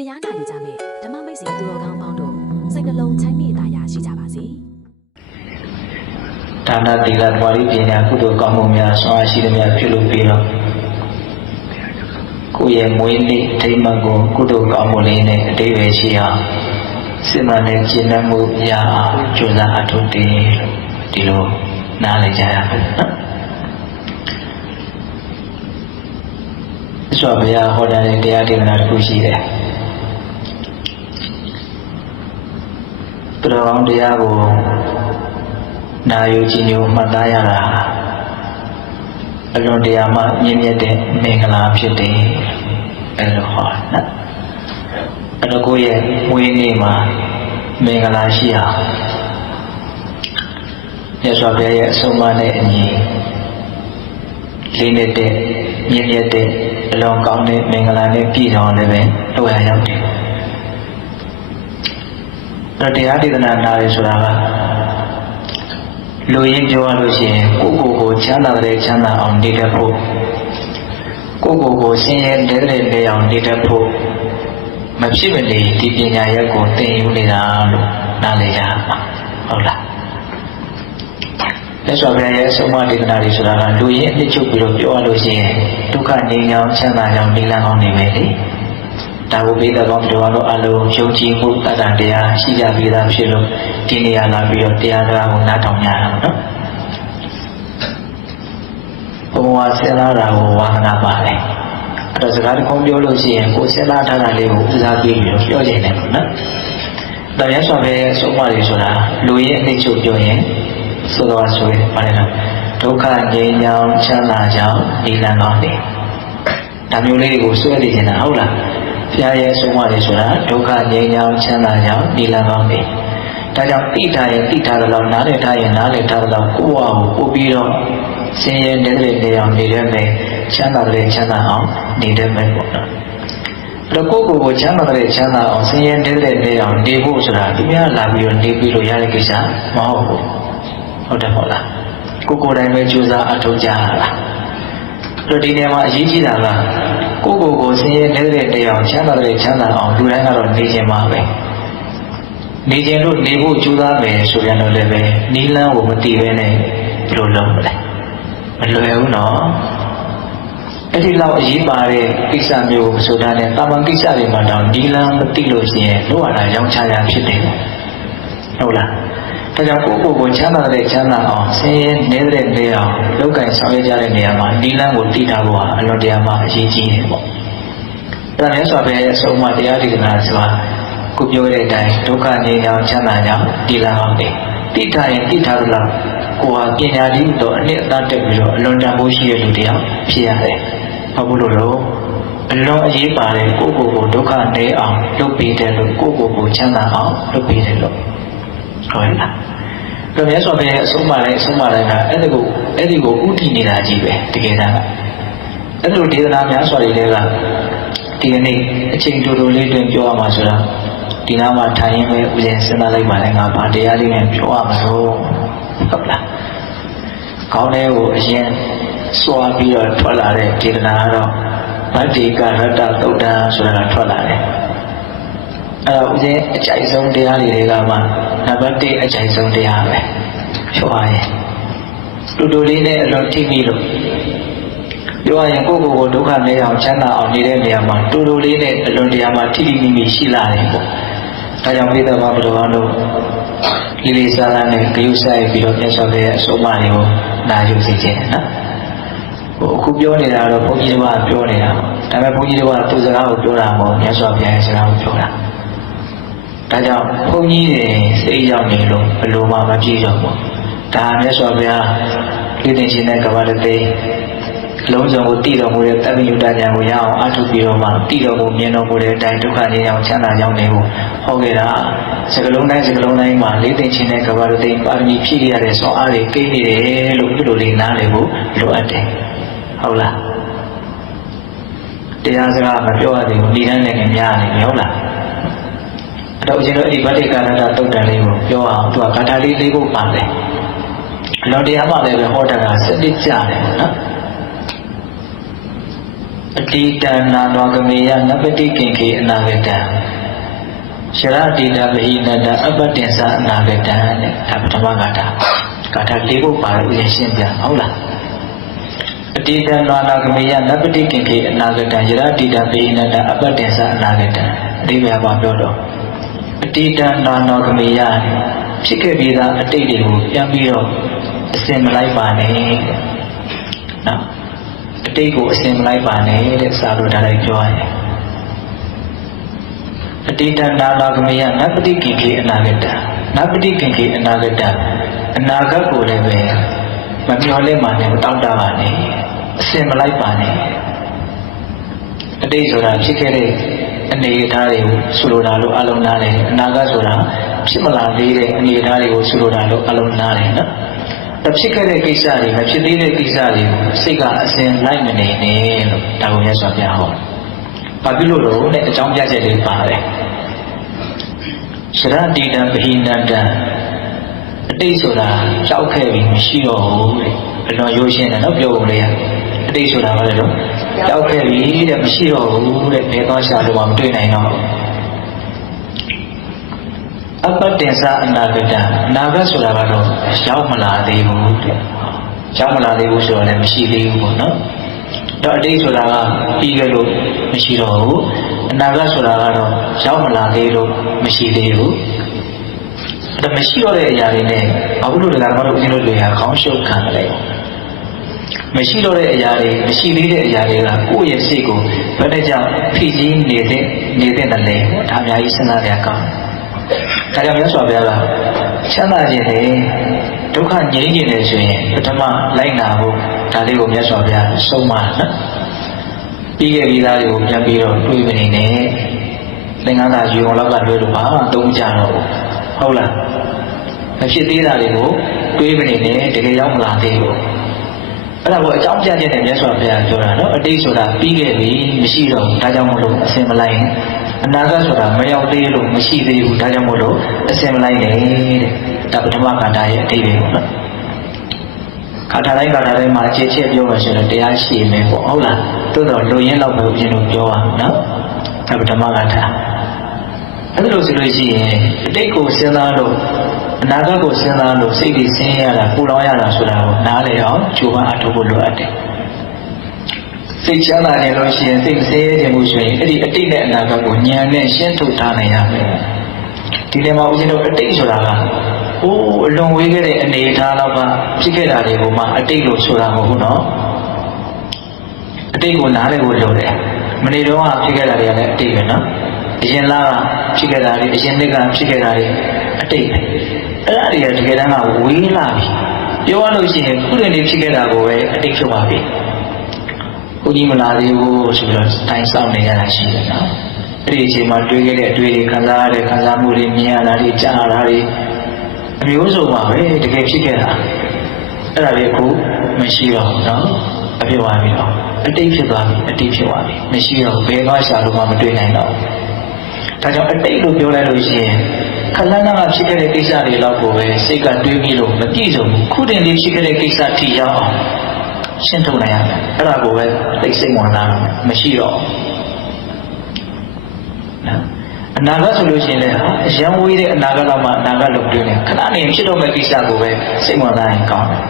တရားနာယူကြမယ်ဓမ္မမိတ်ဆွေသူတော်ကောင်းပေါင်းတို့စိတ်နှလုံးချမ်းမြေ့သာယာရှိကြပါစေဒါနသီလပွားရီပညာကုသိုလ်ကောင်းမှုများဆွမ်းအားရှိသမျှပြုလုပ်ပြီးတော့ကိုယ့်ရဲ့မွေးနေ့ဒိမတ်ကိုကုသိုလ်ကောင်းမှုလေးနဲ့အတိတ်ပဲရှိအောင်စိတ်မှန်တဲ့ကျင့်တတ်မှုရအောင်ကြိုးစားအထောက်တည်ဒီလိုနားလည်ကြရအောင်နော်ဆိုတော့ဘုရားဟောတဲ့တရားဒေသနာတစ်ခုရှိတယ်သူတော်ကောင်းတရားကိုနာယူကြည်ညိုမှတ်သားရတာအလွန်တရာမှမြင့်မြတ်တဲ့မင်္ဂလာဖြစ်တယ်အဲလိုဟောနော်အဲ့တော့ကိုယ့်ရဲ့မွေးနေ့မှာမင်္ဂလာရှိအောင်မြတ်စွာဘုရားရဲ့အဆုံးအမနဲ့အညီလေးနေတဲ့မြင့်မြတ်တဲ့အလွန်ကောင်းတဲ့မင်္ဂလာနဲ့ပြည့်စုံလည်းပဲလိုရရောက်တယ်အဲ့တရားဒေသနာနားရဆိုတာကလူရင်းပြောရလို့ရှိရင်ကိုယ့်ကိုယ်ချမ်းသာတဲ့ချမ်းသာအောင်နေတတ်ဖို့ကိုယ့်ကိုယ်ဆင်းရဲတဲ့နေအောင်နေတတ်ဖို့မဖြစ်မနေဒီပညာရက်ကိုသင်ယူနေတာလို့နားလည်ရမှာဟုတ်လားလက်စွာဘုရားရဲ့အဆုံးအမဒေသနာတွေဆိုတာကလူရင်းအနှစ်ချုပ်ပြီးတော့ပြောရလို့ရှိရင်ဒုက္ခငြိမ်းချမ်းချမ်းသာကြောင်းနိလန်းကောင်းနေမယ်လေဒါကိုဘိဓကောင်းတော်တော်အလုံးယုံကြည်မှုတတ်တာတရားရှိကြပြီးသားဖြစ်လို့ဒီနေရာလာပြီးတော့တရားစကားကိုနားထောင်ကြတာနော်ဘုံဝါဆင်းလာတာကိုဝါသနာပါတယ်အဲ့တော့စကားတစ်ခုပြောလို့ရှိရင်ကိုယ်ဆင်းလာထားတာလေးကိုဦးစားပေးပြီးတော့ပြောနေတယ်ပေါ့နော်ဒါရဆိုပဲအဆုံးအမတွေဆိုတာလူရဲ့အနှိမ့်ချုပ်ပြောရင်ဆိုတော့ဆိုရင်ဘာလဲတော့ဒုက္ခငြိမ်းချမ်းချမ်းသာကြောင်းနိလန်းကောင်းနေဒါမျိုးလေးကိုဆွဲနေနေတာဟုတ်လားဘုရားရဲ့အဆုံးအမတွေဆိုတာဒုက္ခငြိမ်းချမ်းချမ်းသာကြောင်းနိလန်းကောင်းနေဒါကြောင့်သိတာရဲ့သိတာတော့နားလည်ထားရင်နားလည်ထားတော့ကိုယ့်ဟာကိုပို့ပြီးတော့ဆင်းရဲနေတဲ့နေအောင်နေရမယ်ချမ်းသာတဲ့ချမ်းသာအောင်နေရမယ်ပေါ့နော်အဲ့တော့ကိုယ့်ကိုယ်ချမ်းသာတဲ့ချမ်းသာအောင်ဆင်းရဲနေတဲ့နေအောင်နေဖို့ဆိုတာဒီများလာပြီးတော့နေပြီးလို့ရတဲ့ကိစ္စမဟုတ်ဘူးဟုတ်တယ်မဟုတ်လားကိုယ်တိုင်ပဲကြိုးစားအထောက်ကြရတာအဲ့တော့ဒီနေရာမှာအရေးကြီးတာကကိုယ့်ကိုယ်ဆင်းရဲနေတဲ့နေအောင်ချမ်းသာတဲ့ချမ်းသာအောင်လူတိုင်းကတော့နေခြင်းပါပဲနေခြင်းလို့နေဖို့ကြိုးစားမယ်ဆိုရင်တော့လည်းပဲနီးလန်းကိုမတည်ပဲနဲ့ဘယ်လိုလုပ်မလဲမလွယ်ဘူးနော်အဲ့ဒီလောက်အရေးပါတဲ့ကိစ္စမျိုးဆိုတာနဲ့တာမန်ကိစ္စတွေမှာတော့နီးလန်းမတည်လို့ရှိရင်လို့ရတာရောင်းချရဖြစ်တယ်ဟုတ်လားဒါကြောင့်ကိုယ့်ကိုယ်ချမ်းသာတဲ့ချမ်းသာအောင်ဆင်းရဲနေတဲ့နေအောင်လောက်ကင်ဆောင်ရွက်ကြတဲ့နေရာမှာနီးလန်းကိုတည်ထားဖို့ဟာအလွန်တရာမှအရေးကြီးတယ်ပေါ့ဒါနဲ့ဆိုပဲအဆုံးအမတရားဒေသနာဆိုတာကိုပြောတဲ့အတိုင်းဒုက္ခငြိမ်းချမ်းချမ်းသာကြောင်းတည်လာအောင်တယ်တိထားရင်တိထားလို့ကိုဟာပညာကြီးတော့အနှစ်အသားတက်ပြီးတော့အလွန်တန်ဖိုးရှိတဲ့လူတယောက်ဖြစ်ရတယ်။ဘာလို့လဲအလွန်အရေးပါတယ်ကိုယ့်ကိုယ်ကိုဒုက္ခနည်းအောင်လုပ်ပေးတယ်လို့ကိုယ့်ကိုယ်ကိုချမ်းသာအောင်လုပ်ပေးတယ်လို့ဟုတ်ရဲ့လား။ဒါမျိုးဆိုရင်အဆုံးမလိုက်ကအဲ့ဒီကိုဥတည်နေတာကြီးပဲတကယ်တမ်းကအဲ့လိုဒေသနာများစွာတွေကဒီကနေ့အချိန်တူတူလေးတွင်ပြောရမှာဆိုတာဒီနားမှာထိုင်ရင်ပဲဥစဉ်စဉ်းစားလိုက်ပါလေငါဘာတရားလေးနဲ့ပြောရမှာလို့ဟုတ်လားခေါင်းထဲကိုအရင်စွာပြီးတော့ထွက်လာတဲ့ဒေသနာကတော့ဗတ္တိကရတ္တသုတ်တံဆိုတာထွက်လာတယ်အဲ့တော့ဥစဉ်အကြိုက်ဆုံးတရားတွေကမှနံပါတ်1အကြိုက်ဆုံးတရားပဲဖြောရရင်တူတူလေးနဲ့အလွန်ထိမိလို့ပြောရရင်ကိုယ့်ကိုယ်ဒုက္ခနဲ့အောင်ချမ်းသာအောင်နေတဲ့နေရာမှာတူတူလေးနဲ့အလွန်တရာမှထိထိမိမိရှိလာတယ်ပေါ့ဒါကြောင့်ပိဿဘာဘုရားတို့လေးလေးစားစားနဲ့ဂရုစိုက်ပြီးတော့မြတ်စွာဘုရားအဆုံးအမတွေကိုနာယူစေခြင်းနော်အခုပြောနေတာတော့ဘုန်းကြီးတွေကပြောနေတာဒါပေမဲ့ဘုန်းကြီးတွေကသူစကားကိုပြောတာမဟုတ်မြတ်စွာဘုရားရဲ့စကားကိုပြောတာဒါကြောင့်ဘုန်းကြီးတွေစိတ်ရောက်နေလို့ဘယ်လိုမှမပြည့်စုံဘူးဒါမြတ်စွာဘုရားလိမ့်တင်ခြင်းနဲ့ကမ္ဘာတသိလုံးစုံကိုတည်တော်မူတဲ့တပ္ပိယုတ္တဉာဏ်ကိုရအောင်အထုပြီးတော့မှတည်တော်မူမြင်တော်မူတဲ့အတိုင်းဒုက္ခငြိမ်းချမ်းချမ်းသာကြောင်းတွေကိုဟောခဲ့တာစကလုံးတိုင်းမှာလေးသိချင်းတဲ့ကဘာတို့သိပါရမီဖြည့်ရတဲ့ဆောအားတွေကိန်းနေတယ်လို့ဒီလိုလေးနားလည်ဖို့လိုအပ်တယ်ဟုတ်လားတရားစကားမပြောရသေးဘူးဒီတိုင်းလည်းများနေပြီဟုတ်လားအဲ့တော့ကျွန်တော်အဲ့ဒီဗတ္တိကာရတသုတ်တံလေးကိုပြောအောင်သူကဂါထာလေးလေးခုပါတယ်အလောတရားမှလည်းပဲဟောတာကစနစ်ကြတယ်နော် အတိတနာနောကမေယနပတိကင်ခေအနာဂတံရှရတိတဗဟိနတအပတ္တင်္စအနာဂတံတဲ့ဒါပထမဂါထာဂါထာ၄ခုပါတယ်ဥစဉ်ရှင်းပြဟုတ်လားအတိတနာနောကမေယနပတိကင်ခေအနာဂတံရှရတိတဗဟိနတအပတ္တင်္စအနာဂတံအဓိပ္ပာယ်ပါပြောတော့အတိတနာနောကမေယဖြစ်ခဲ့ပြီးသားအတိတ်တွေကိုပြန်ပြီးတော့အစင်မလိုက်ပါနဲ့နော်အတိတ်ကိုအစင်မလိုက်ပါနဲ့တဲ့စာလို့ဒါလိုက်ပြောရတယ်အတိတနာနောကမေယနပတိကင်ခေအနာဂတံနပတိကင်ခေအနာဂတံအနာဂတ်ကိုလည်းပဲမမျှော်လင့်ပါနဲ့မတောင့်တပါနဲ့အစင်မလိုက်ပါနဲ့အတိတ်ဆိုတာဖြစ်ခဲ့တဲ့အနေအထားတွေကိုဆိုလိုတာလို့အလုံးနားတယ်အနာဂတ်ဆိုတာဖြစ်မလာသေးတဲ့အနေအထားတွေကိုဆိုလိုတာလို့အလုံးနားတယ်နော်ဖြစ်ခဲ့တဲ့ကိစ္စတွေမဖြစ်သေးတဲ့ကိစ္စတွေကိုစိတ်ကအစဉ်လိုက်မနေနဲ့လို့ဒါကိုမြတ်စွာဘုရားဟောဘာဖြစ်လို့လဲတဲ့အကြောင်းပြချက်လေးပါတယ်ရှရတိတံဗဟိနတံအတိတ်ဆိုတာကြောက်ခဲ့ပြီးမရှိတော့ဘူးတဲ့အလွန်ရိုးရှင်းတယ်နော်ပြောပုံလေးကအတိတ်ဆိုတာဘာလဲတော့ကြောက်ခဲ့ပြီးတဲ့မရှိတော့ဘူးတဲ့ဘယ်သွားရှာလို့မှမတွေ့နိုင်တော့အပတ္တင်္စအနာဂတံအနာဂတ်ဆိုတာကတော့ရောက်မလာသေးဘူးတဲ့ရောက်မလာသေးဘူးဆိုတော့လည်းမရှိသေးဘူးပေါ့နော်တော့အတိတ်ဆိုတာကပြီးခဲ့လို့မရှိတော့ဘူးအနာဂတ်ဆိုတာကတော့ရောက်မလာသေးလို့မရှိသေးဘူးဒါမရှိတော့တဲ့အရာတွေနဲ့ဘာလို့လဲကတော့ဦးဇင်းတို့တွေကခေါင်းရှုပ်ခံတယ်မရှိတော့တဲ့အရာတွေမရှိသေးတဲ့အရာတွေကကိုယ့်ရဲ့စိတ်ကိုဘယ်နဲ့ကြောင့်ဖိစီးနေတဲ့တယ်လဲဒါအများကြီးစဉ်းစားကြကောင်းဒါကြောင့်မြတ်စွာဘုရားကချမ်းသာခြင်းနဲ့ဒုက္ခငြိမ်းခြင်းနဲ့ဆိုရင်ပထမလိုက်နာဖို့ဒါလေးကိုမြတ်စွာဘုရားဆုံးမနော်ပြီးခဲ့ပြီးသားတွေကိုပြန်ပြီးတော့တွေးမနေနဲ့သင်္ကန်းသာယူအောင်လောက်ကလွယ်လို့ပါသုံးကြတော့ဟုတ်လားမဖြစ်သေးတာတွေကိုတွေးမနေနဲ့တကယ်ရောက်မလာသေးဘူးအဲ့ဒါကိုအကြောင်းပြချက်နဲ့မြတ်စွာဘုရားပြောတာနော်အတိတ်ဆိုတာပြီးခဲ့ပြီမရှိတော့ဘူးဒါကြောင့်မလို့အစင်မလိုက်နဲ့အနာဂတ်ဆိုတာမရောက်သေးလို့မရှိသေးဘူးဒါကြောင့်မို့လို့အစင်မလိုက်နဲ့တဲ့ဒါပထမဂါထာရဲ့အဓိပ္ပာယ်ပေါ့နော်ဂါထာတိုင်းမှာအခြေချက်ပြောမှဆိုတော့တရားရှိမယ်ပေါ့ဟုတ်လားသို့တော့လူရင်းလောက်ပဲဦးဇင်းတို့ပြောပါနော်ဒါပထမဂါထာအဲ့လိုဆိုလို့ရှိရင်အတိတ်ကိုစဉ်းစားလို့အနာဂတ်ကိုစဉ်းစားလို့စိတ်ကြီးဆင်းရဲရတာပူလောင်ရတာဆိုတာကိုနားလည်အောင်ကြိုးပမ်းအထောက်ဖို့လိုအပ်တယ်စိတ်ချမ်းသာနေလို့ရှိရင်စိတ်မဆင်းရဲခြင်းမှုဆိုရင်အဲ့ဒီအတိတ်နဲ့အနာဂတ်ကိုဉာဏ်နဲ့ရှင်းထုတ်ထားနိုင်ရမယ်ဒီနေရာမှာဦးဇင်းတို့အတိတ်ဆိုတာကဟိုးအလွန်ဝေးခဲ့တဲ့အနေအထားတော့ကဖြစ်ခဲ့တာတွေကိုမှအတိတ်လို့ဆိုတာမဟုတ်ဘူးနော်အတိတ်ကိုနားလည်ဖို့လိုတယ်မနေ့တော့ဖြစ်ခဲ့တာတွေကလည်းအတိတ်ပဲနော်အရင်လားဖြစ်ခဲ့တာတွေအရင်နှစ်ကဖြစ်ခဲ့တာတွေအတိတ်ပဲအဲ့ဒါတွေကတကယ်တမ်းကဝေးလာပြီပြောရလို့ရှိရင်ခုတည်းလေးဖြစ်ခဲ့တာကိုပဲအတိတ်ဖြစ်ပါပြီကိုကြီးမလာသေးဘူးဆိုပြီးတော့တိုင်းဆောင်နေရတာရှိတယ်နော်အဲ့ဒီအချိန်မှာတွေးခဲ့တဲ့အတွေ့တွေခံစားရတဲ့ခံစားမှုတွေမြင်ရတာတွေကြားရတာတွေအမျိုးစုံပါပဲတကယ်ဖြစ်ခဲ့တာအဲ့ဒါလေးအခုမရှိတော့ဘူးနော်အဖြစ်သွားပြီတော့အတိတ်ဖြစ်သွားပြီအတိတ်ဖြစ်သွားပြီမရှိတော့ဘယ်သွားရှာလို့မှမတွေ့နိုင်တော့ဒါကြောင့်အတိတ်လို့ပြောလိုက်လို့ရှိရင်ခလန်းကဖြစ်ခဲ့တဲ့ကိစ္စတွေလောက်ကိုပဲစိတ်ကတွေးပြီးလို့မပြည့်စုံဘူးခုတည်းလေးဖြစ်ခဲ့တဲ့ကိစ္စထိရောက်အောင်ရှင်းထုတ်နိုင်ရမယ်အဲ့ဒါကိုပဲသိစိတ်ဝင်လာတယ်မရှိတော့နော်အနာဂတ်ဆိုလို့ရှိရင်လည်းအရန်ဝေးတဲ့အနာဂတ်တော့မှအနာဂတ်လို့ပြောနေခဏနေဖြစ်တော့မယ့်ကိစ္စကိုပဲစိတ်ဝင်စားရင်ကောင်းတယ်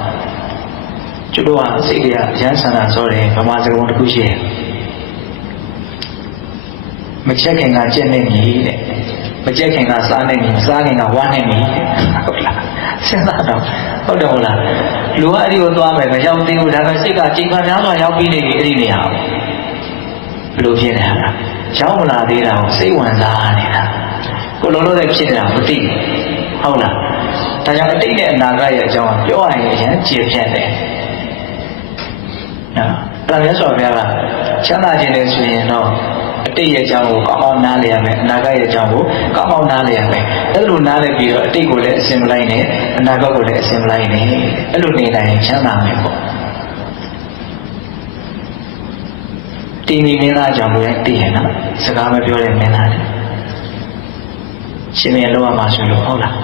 ကျွတ်တော့စိတ်တွေကရမ်းဆန္ဒစောတယ်ဗမာစကားတစ်ခုရှိတယ်မချက်ခင်ကကြက်နေပြီတဲ့မကြက်ခင်ကစားနေပြီစားခင်ကဝါနေပြီဟုတ်လားစဉ်းစားတော့ဟုတ်တယ်ဟုတ်လားလူကအဲ့ဒီကိုသွားမယ်မရောက်သေးဘူးဒါပေမဲ့စိတ်ကချိန်ခံများစွာရောက်ပြီးနေပြီအဲ့ဒီနေရာဘယ်လိုဖြစ်နေတာလဲရောက်မလာသေးတာကိုစိတ်ဝင်စားနေတာကိုလုံးလုံးနဲ့ဖြစ်နေတာမသိဟုတ်လားဒါကြောင့်အတိတ်နဲ့အနာဂတ်ရဲ့အကြောင်းကပြောရရင်အရင်ကြည်ပြတ်တယ်နော်အဲ့ဒါမျိုးဆိုပြတာချမ်းသာခြင်းနဲ့ဆိုရင်တော့အတိတ်ရဲ့အကြောင်းကိုကောင်းကောင်းနားလည်ရမယ်အနာဂတ်ရဲ့အကြောင်းကိုကောင်းကောင်းနားလည်ရမယ်အဲ့လိုနားလည်ပြီးတော့အတိတ်ကိုလည်းအစင်မလိုက်နဲ့အနာဂတ်ကိုလည်းအစင်မလိုက်နဲ့အဲ့လိုနေတိုင်းချမ်းသာမယ်ပေါ့တီမီမင်းသားကြောင့်လည်းတည်ရနော်စကားမပြောတဲ့မင်းသားလေရှင်မင်းလောက်ရမှာဆိုလို့ဟုတ်လား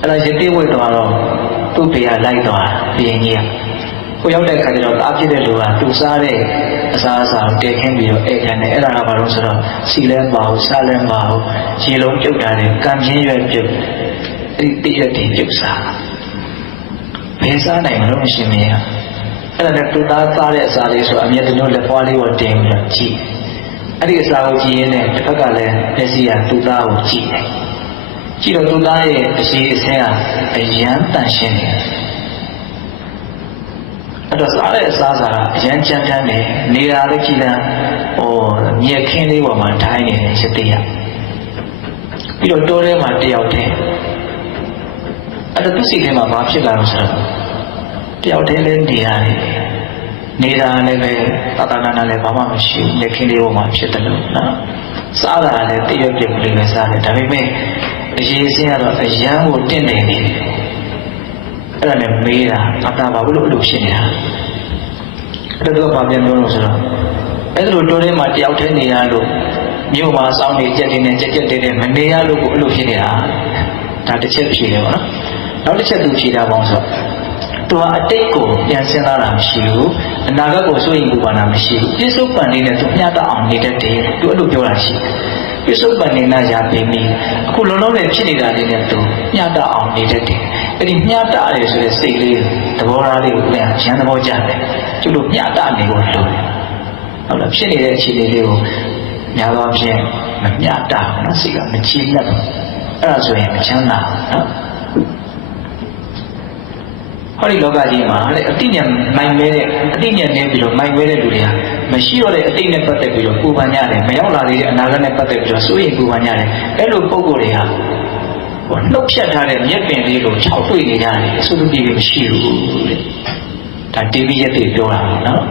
အဲ့ဒါရတိဝိတ်သွားတော့သူ့ဖေကလိုက်သွားဘီရင်ကြီးကကိုရောက်တဲ့ခါကျတော့တားဖြစ်တဲ့လူကသူစားတဲ့ အစားအစာတဲခင်းပြီးတော့ဧည့်ခံတယ်အဲ့ဒါကဘာလို့ဆိုတော့စီလဲပါဘူးစားလဲပါဘူးရေလုံးပြုတ်တာတယ်ကံပြင်းရွက်ပြုတ်အဲ့ဒီတည့်ရက်တည်ပြုတ်စားဘယ်စားနိုင်မလို့မရှိမရအဲ့ဒါနဲ့တူသားစားတဲ့အစာလေးဆိုအမြဲတမ်းလက်ပွားလေးကိုတင်ပြီးတော့ကြည့်အဲ့ဒီအစာကိုကြည့်ရင်းနဲ့တစ်ဖက်ကလည်းမျက်စိကတူသားကိုကြည့်တယ်ကြည့်တော့တူသားရဲ့အရှိအဆင်းကအယမ်းတန်ရှင်းတယ်အဲ့တော့စားတဲ့အစားအစာကအရန်ကြမ်းကြမ်းနေနေတာလည်းကြည်လန်းမြေခင်းလေးပေါ်မှာထိုင်းနေတယ်စတိယပြီးတော့တိုးထဲမှာတယောက်တည်းအဲ့တော့သူစိတ်ထဲမှာဘာဖြစ်လာလို့ဆိုတော့တယောက်တည်းလည်းနေတာလည်းပဲတာနာနာလည်းဘာမှမရှိဘူးမြေခင်းလေးပေါ်မှာဖြစ်တယ်လို့နော်စားတာလည်းတရွတ်ပြုတ်လေးပဲစားတယ်ဒါပေမဲ့အရေးအစင်းကတော့အရန်ကိုတင့်နေတယ်အဲ့ဒါနဲ့မေးတာအတာဘာလို့အဲ့လိုဖြစ်နေတာအဲ့တော့ဘာပြန်ပြောလို့ဆိုတော့အဲ့လိုတိုးထဲမှာတယောက်တည်းနေရလို့မြို့မှာစောင်းနေကြက်နေကြက်တဲ့မနေရလို့ကိုအဲ့လိုဖြစ်နေတာဒါတစ်ချက်ဖြေတယ်ပေါ့နော်နောက်တစ်ချက်သူဖြေတာပေါ့ဆိုသူကအတိတ်ကိုပြန်စဉ်းစားတာမရှိဘူးအနာဂတ်ကိုစိုးရိမ်ပူပန်တာမရှိဘူးပြစ္ဆုတ်ပန်နေတဲ့သူမျှတအောင်နေတတ်တယ်သူအဲ့လိုပြောတာရှိတယ်ပြစ္ဆုတ်ပန်နေနာရာပင်ပြီးအခုလုံးလုံးနဲ့ဖြစ်နေတာလေးနဲ့သူမျှတအောင်နေတတ်တယ်အဲ့ဒီမျှတတယ်ဆိုတဲ့စိတ်လေးသဘောထားလေးကိုပြန်ရန်သဘောကျတယ်သူတို့မျှတနေဖို့လိုတယ်ဟုတ်လားဖြစ်နေတဲ့အခြေအနေလေးကိုများသောအားဖြင့်မမျှတဘူးနော်စိတ်ကမချီးလက်ဘူးအဲ့ဒါဆိုရင်မချမ်းသာနော်ဟောဒီလောကကြီးမှာလေအတိညာမိုင်မဲတဲ့အတိညာနဲ့ပြီးတော့မိုင်မဲတဲ့လူတွေကမရှိတော့တဲ့အတိတ်နဲ့ပတ်သက်ပြီးတော့ပူပန်ကြတယ်မရောက်လာတဲ့အနာဂတ်နဲ့ပတ်သက်ပြီးတော့စိုးရိမ်ပူပန်ကြတယ်အဲ့လိုပုံကိုယ်တွေဟာနှုတ်ဖြတ်ထားတဲ့မျက်ပင်လေးကိုခြောက်တွေ့နေကြတယ်အစိုးရပြည်မရှိဘူးတဲ့ဒါတီဗီရက်တွေပြောတာနော်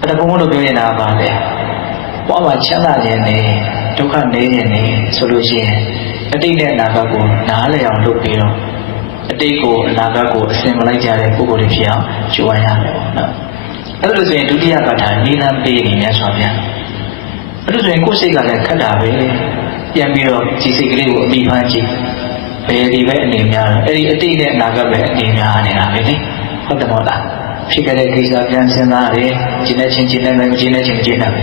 အဲ့ဒါဘုံဘုံတို့ပြောနေတာကဘာလဲဘဝမှာချမ်းသာခြင်းနဲ့ဒုက္ခနေခြင်းနဲ့ဆိုလို့ရှိရင်အတိတ်နဲ့အနာဂတ်ကိုနားလည်အောင်လုပ်ပြီးတော့အတိတ်ကိုအနာဂတ်ကိုအစဉ်မလိုက်ကြတဲ့ပုဂ္ဂိုလ်တွေဖြစ်အောင်ကြိုးပမ်းရမယ်ပေါ့နော်အဲ့လိုဆိုရင်ဒုတိယကထာနိလန်းပေးနေမြတ်စွာဘုရားအဲ့လိုဆိုရင်ကိုယ်စိတ်ကလည်းခက်တာပဲပြန်ပြီးတော့ဒီစိတ်ကလေးကိုအမိဖမ်းကြည့်ဘယ်ဒီပဲအနေများအဲ့ဒီအတိတ်နဲ့အနာဂတ်ပဲအနေများနေတာပဲလေဟုတ်တယ်မဟုတ်လားဖြစ်ခဲ့တဲ့ကိစ္စပြန်စဉ်းစားရတယ်ကျင်းနေချင်းကျင်းနေမယ်မကျင်းနေချင်းမကျင်းနိုင်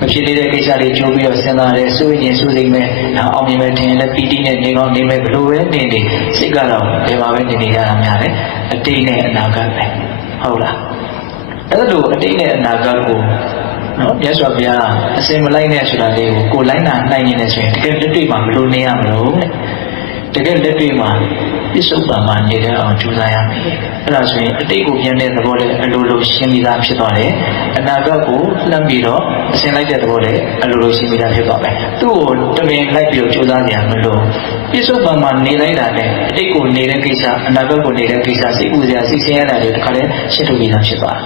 မဖြစ်သေးတဲ့ကိစ္စလေးကြိုးပြီးတော့စဉ်းစားတယ်စိုးရင်စိုးစိမ်မဲ့နောက်အောင်မြင်မဲ့ထင်လည်းပီတိနဲ့နေကောင်းနေမဲ့ဘလို့ပဲနေနေစိတ်ကတော့ဒီမှာပဲနေနေရတာများတယ်အတိတ်နဲ့အနာဂတ်ပဲဟုတ်လားအဲ့လိုအတိတ်နဲ့အနာဂတ်ကိုနော်မြတ်စွာဘုရားအစင်မလိုက်နဲ့ဆိုတာလေးကိုလိုက်နာနိုင်နေတယ်ဆိုရင်တကယ်လက်တွေ့မှာဘလို့နေရမလို့တကယ်လက်တွေ့မှာပြစ္ဆုတ်ပံမှာနေတဲ့အောင်ကြိုးစားရမယ်အဲ့ဒါဆိုရင်အတိတ်ကိုပြန်တဲ့သဘောလေးအလိုလိုရှင်းပြီးသားဖြစ်သွားတယ်အနာဂတ်ကိုလှမ်းပြီးတော့အစင်လိုက်တဲ့သဘောလေးအလိုလိုရှင်းပြီးသားဖြစ်သွားမယ်သူ့ကိုတမင်လိုက်ပြီးတော့ကြိုးစားကြရမလို့ပြစ္ဆုတ်ပံမှာနေလိုက်တာနဲ့အတိတ်ကိုနေတဲ့ကိစ္စအနာဂတ်ကိုနေတဲ့ကိစ္စစိတ်ပူစရာစိတ်ဆင်းရဲတာတွေတခါလဲရှင်းထုတ်ပြီးသားဖြစ်သွားတယ်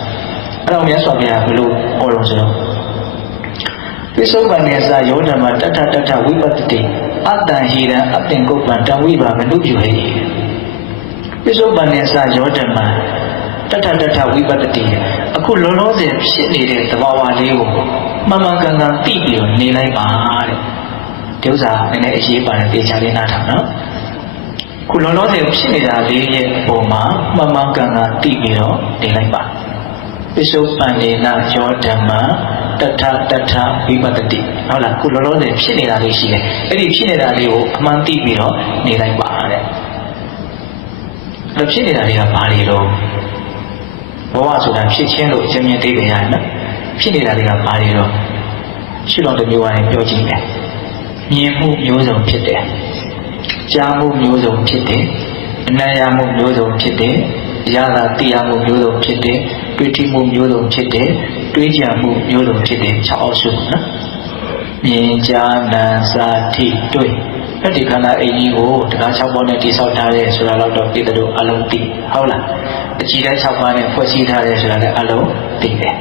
အဲ့တော့မြတ်စွာဘုရားဘယ်လိုဟောလို့ဆိုတော့ပြစ္ဆုတ်ပံနေစာယောဓမ္မတထတထဝိပတ္တိအတ္တဟိရံအပင်ကုပ္ပံတံဝိပါမနုပြုဟိပြစ္ဆုတ်ပံနေစာယောဓမ္မတထတထဝိပတ္တိအခုလုံးလုံးစင်ဖြစ်နေတဲ့သဘာဝလေးကိုမှန်မှန်ကန်ကန်သိပြီးတော့နေလိုက်ပါတဲ့ဒီဥစ္စာနည်းနည်းအရေးပါတယ်တေချာလေးနားထောင်နော်ခုလုံးလုံးစင်ဖြစ်နေတာလေးရဲ့ပုံမှာမှန်မှန်ကန်ကန်သိပြီးတော့နေလိုက်ပါပြစ္ဆုတ်ပံနေနာယောဓမ္မတထတထဝိပတ္တိဟုတ်လားခုလောလောဆယ်ဖြစ်နေတာလေးရှိတယ်အဲ့ဒီဖြစ်နေတာလေးကိုအမှန်သိပြီးတော့နေလိုက်ပါတဲ့အဲ့ဖြစ်နေတာတွေကဘာတွေတော့ဘဝဆိုတာဖြစ်ချင်းလို့အချင်းချင်းသိတယ်ရတယ်နော်ဖြစ်နေတာတွေကဘာတွေတော့ရှိတော်တစ်မျိုးကနေပြောကြည့်မယ်မြင်မှုမျိုးစုံဖြစ်တယ်ကြားမှုမျိုးစုံဖြစ်တယ်အနံ့ရမှုမျိုးစုံဖြစ်တယ်ရတာသိရမှုမျိုးစုံဖြစ်တယ်တွေ့ထိမှုမျိုးစုံဖြစ်တယ်တွေးကြံမှုမျိုးစုံဖြစ်တဲ့6အောက်စုနော်မြင်ကြားနာစာထိတွေ့အဲ့ဒီခန္ဓာအိမ်ကြီးကိုတကား6ပေါင်းနဲ့တိဆောက်ထားတယ်ဆိုတာတော့ပြည်သူအလုံးသိဟုတ်လားအကြည့်တဲ့6ပါးနဲ့ဖွဲ့စည်းထားတယ်ဆိုတာလည်းအလုံးသိတယ်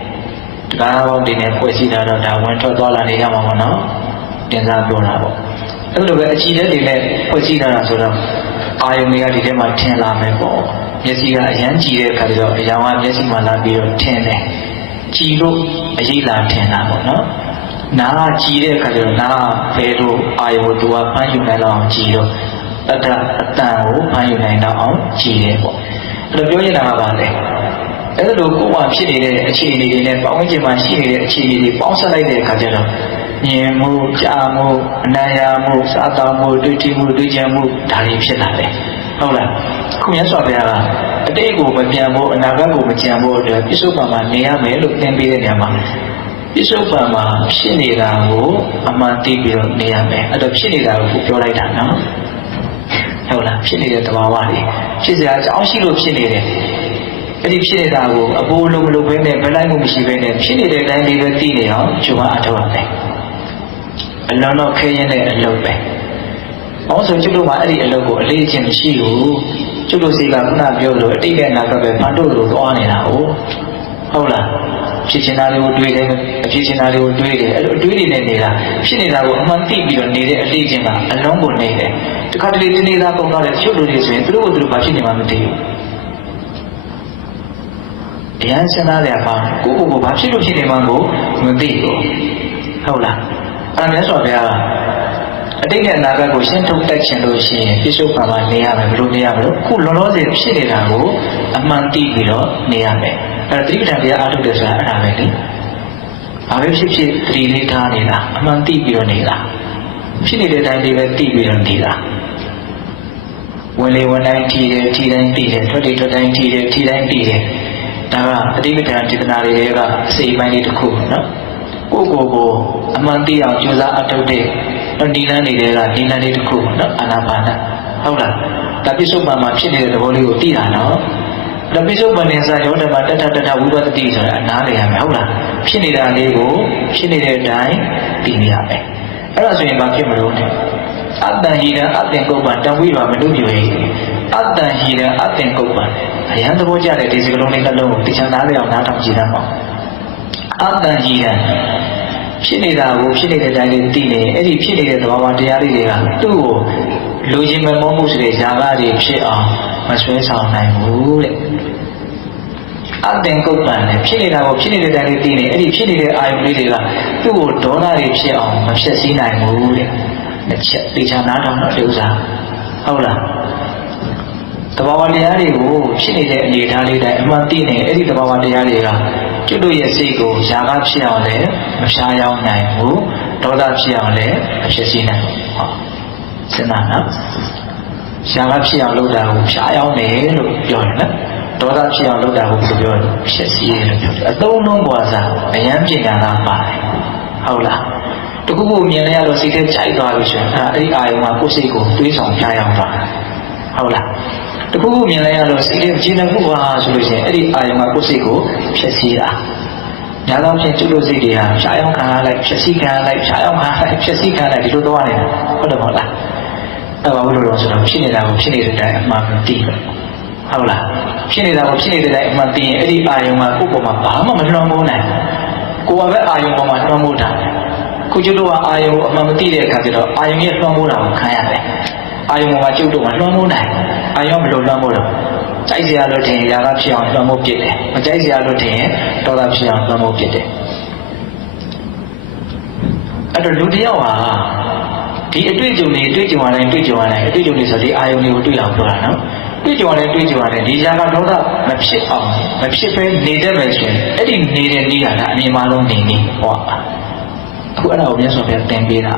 တကားပေါင်းဒီနဲ့ဖွဲ့စည်းထားတော့ဒါဝင်ထွက်သွားလာနေရမှာပေါ့နော်တင်စားပြောတာပေါ့အဲ့လိုပဲအကြည့်တဲ့တွေနဲ့ဖွဲ့စည်းထားတာဆိုတော့အာယုန်တွေကဒီထဲမှာထင်လာမယ်ပေါ့မျက်စိကအရန်ကြည့်တဲ့အခါကျတော့အယောင်ကမျက်စိမှာလာပြီးတော့ထင်တယ်ကြည်လို့အရေးလာထင်တာပေါ့နော်နားကြည်တဲ့အခါကျတော့နားဘယ်လိုအာယုသူကဖမ်းယူနိုင်တော့အောင်ကြည်လို့တတအတန်ကိုဖမ်းယူနိုင်တော့အောင်ကြည်တယ်ပေါ့အဲ့လိုပြောရင်လည်းပါလေ အဲ့လိုကိုယ်ကဖြစ်နေတဲ့အခြေအနေတွေနဲ့ပတ်ဝန်းကျင်မှာရှိနေတဲ့အခြေအနေတွေပေါင်းစပ်လိုက်တဲ့အခါကျတော့မြင်မှုကြားမှုအနံ့ရမှုစားသောက်မှုတွေ့ထိမှုတွေ့ကြံမှုဒါတွေဖြစ်လာတယ်ဟုတ်လားခုမြတ်စွာဘုရားကအတိတ်ကိုမပြန်ဖို့အနာဂတ်ကိုမကြံဖို့အတွက်ပြစ္ဆုတ်ပံမှာနေရမယ်လို့သင်ပေးတဲ့နေရာမှာပြစ္ဆုတ်ပံမှာဖြစ်နေတာကိုအမှန်သိပြီးတော့နေရမယ်အဲ့တော့ဖြစ်နေတာကိုပြောလိုက်တာနော်ဟုတ်လားဖြစ်နေတဲ့သဘာဝတွေဖြစ်စရာအကြောင်းရှိလို့ဖြစ်နေတယ်အဲ့ဒီဖြစ်နေတာကိုအပိုးလုံးမလုပ်ဘဲနဲ့ဘယ်လိုက်မှမရှိဘဲနဲ့ဖြစ်နေတဲ့အတိုင်းလေးပဲသိနေအောင်ကျုံအထောက်ရမယ်အလုံးတော့ခဲရင်တဲ့အလုပ်ပဲ။ဘာလို့ဆိုကျုပ်တို့ကအဲ့ဒီအလုပ်ကိုအလေးချင်းမရှိဘူး။ကျုပ်တို့စီကခုနပြောလို့အတိတ်နဲ့အနာဂတ်ပဲဖန်တို့လိုသွားနေတာဟုတ်လား။ဖြစ်ချင်တာတွေကိုတွေးတယ်အဖြစ်ချင်တာတွေကိုတွေးတယ်အဲ့လိုတွေးနေနေတာဖြစ်နေတာကိုအမှန်သိပြီးတော့နေတဲ့အလေးချင်းကအလုံးကိုနေတယ်။တခါတလေတနေ့သားပုံတော့တဲ့ကျုပ်တို့တွေဆိုရင်သူတို့ကဘာဖြစ်နေမှမသိဘူး။အရန်စဉ်းစားရပါကိုကိုဘာဖြစ်လို့ဖြစ်နေမှကိုမသိဘူး။ဟုတ်လား။အဲ့ဒါဆိုဗျာအတိတ်နဲ့အနာဂတ်ကိုရှင်းထုတ်တတ်ချင်လို့ရှိရင်ပြစ္ဆုတ်ပံမှာနေရမယ်ဘယ်လိုနေရမလို့ခုလောလောဆယ်ဖြစ်နေတာကိုအမှန်သိပြီးတော့နေရမယ်အဲ့ဒါသတိပဋ္ဌာန်တရားအားထုတ်တယ်ဆိုတာအဲ့ဒါပဲလေဘာပဲဖြစ်ဖြစ်သတိလေးထားနေတာအမှန်သိပြီးတော့နေတာဖြစ်နေတဲ့အတိုင်းလေးပဲသိပြီးတော့နေတာဝင်လေဝင်တိုင်းထီတယ်ထီတိုင်းသိတယ်ထွက်လေထွက်တိုင်းထီတယ်ထီတိုင်းသိတယ်ဒါကသတိပဋ္ဌာန်ဒေသနာတွေကအစိပ်ပိုင်းလေးတစ်ခုနော်ကိုအမှန်သိအောင်ကြိုးစားအထုတ်တဲ့ဒီလန်းနေတဲ့ကဒီလန်းလေးတစ်ခုနော်အာနာပါနဟုတ်လားဒါပြစ္ဆုတ်ပံမှာဖြစ်နေတဲ့သဘောလေးကိုသိတာနော်ဒါပြစ္ဆုတ်ပံနဲ့စာရောဓမ္မတထဝိပဿတိဆိုတာအနားလေရမယ်ဟုတ်လားဖြစ်နေတာလေးကိုဖြစ်နေတဲ့အတိုင်းသိနေရမယ်အဲ့ဒါဆိုရင်ဘာဖြစ်မလို့လဲအတ္တဟိရအတ္တကုပ္ပံတဝိပါမလို့ပြောရင်အတ္တဟိရအတ္တကုပ္ပံအရန်သဘောကျတဲ့ဒီစကလုံးလေးနှလုံးကိုသိချင်သားလေးအောင်နားထောင်ကြည့်ရအောင်အတ္တဟိရဖြစ်နေတာကိုဖြစ်နေတဲ့အတိုင်းလေးသိနေအဲ့ဒီဖြစ်နေတဲ့သဘာဝတရားလေးတွေကသူ့ကိုလူချင်းမမောမှုဆိုတဲ့ຢာကတွေဖြစ်အောင်မဆွဲဆောင်နိုင်ဘူးတဲ့အတ္တကုပ္ပံနဲ့ဖြစ်နေတာကိုဖြစ်နေတဲ့အတိုင်းလေးသိနေအဲ့ဒီဖြစ်နေတဲ့အာယုလေးတွေကသူ့ကိုဒေါသတွေဖြစ်အောင်မဖြစ်စည်းနိုင်ဘူးတဲ့တစ်ချက်သိချာနားထောင်တော့ဒီဥစ္စာဟုတ်လားသဘာဝတရားတွေကိုဖြစ်နေတဲ့အနေအထားလေးတိုင်းအမှန်သိနေအဲ့ဒီသဘာဝတရားတွေကကျွတ်တို့ရဲ့စိတ်ကိုຢာကဖြစ်အောင်လည်းမဖြားရောက်နိုင်ဘူးဒေါသဖြစ်အောင်လည်းမဖြစ်စေနိုင်ဘူးဟောစဉ်းစားနော်ຢာကဖြစ်အောင်လုပ်တာကိုဖြားရောက်တယ်လို့ပြောတယ်နော်ဒေါသဖြစ်အောင်လုပ်တာကိုပြောတယ်ဖြစ်စေတယ်လို့ပြောတယ်အသုံးလုံးပေါ်စားအယံပညာသာပါတယ်ဟုတ်လားတခုခုမြင်လိုက်ရတော့စိတ်ထဲကြိုက်သွားပြီဆိုရင်အဲ့ဒီအာယုံမှာကိုယ်စိတ်ကိုတွေးဆောင်ဖြားရောက်သွားဟုတ်လားတခုခုမြင်လိုက်ရတော့စိတ်ထဲကြည်နေမှုပါဆိုလို့ရှိရင်အဲ့ဒီအာယုံမှာကိုယ်စိတ်ကိုဖြစ်စေတာဒါတော့ဖြင့်ကျွလို့စိတ်တွေဟာဖြားရောက်ခံရလိုက်ဖြစ်စီခံရလိုက်ဖြားရောက်ခံရလိုက်ဖြစ်စီခံရလိုက်ဒီလိုသွားနေတာဟုတ်တယ်မဟုတ်လားအဲ့ဘာလို့လဲဆိုတော့ဖြစ်နေတာကိုဖြစ်နေတဲ့အတိုင်းအမှန်သိတယ်ဟုတ်လားဖြစ်နေတာကိုဖြစ်နေတဲ့အတိုင်းအမှန်သိရင်အဲ့ဒီအာယုံမှာကိုယ်ပေါ်မှာဘာမှမလွှမ်းမိုးနိုင်ကိုယ်ကပဲအာယုံပေါ်မှာလွှမ်းမိုးတာခုကျွလို့ကအာယုံအမှန်မသိတဲ့အခါကျတော့အာယုံရဲ့လွှမ်းမိုးတာကိုခံရတယ်အာယုံပေါ်မှာကျွတ်တော့လွှမ်းမိုးနိုင်အာယုံဘယ်လိုလွှမ်းမိုးတော့ကြိုက်စရာလို့ထင်ရင်ຢာကဖြစ်အောင်လွှမ်းမိုးပြစ်တယ်မကြိုက်စရာလို့ထင်ရင်ဒေါသဖြစ်အောင်လွှမ်းမိုးပြစ်တယ်အဲ့တော့လူတယောက်ဟာဒီအတွေ့အကြုံတွေတွေ့ကြုံရတိုင်းတွေ့ကြုံရတိုင်းအတွေ့အကြုံတွေဆိုဒီအာယုံတွေကိုတွေ့အောင်ပြောတာနော်တွေ့ကြုံရတိုင်းတွေ့ကြုံရတိုင်းဒီຢာကဒေါသမဖြစ်အောင်မဖြစ်ဘဲနေတတ်မယ်ဆိုရင်အဲ့ဒီနေတဲ့နေရာကအမြင်မှလုံးနေနေဟောအခုအဲ့ဒါကိုမြတ်စွာဘုရားသင်ပေးတာ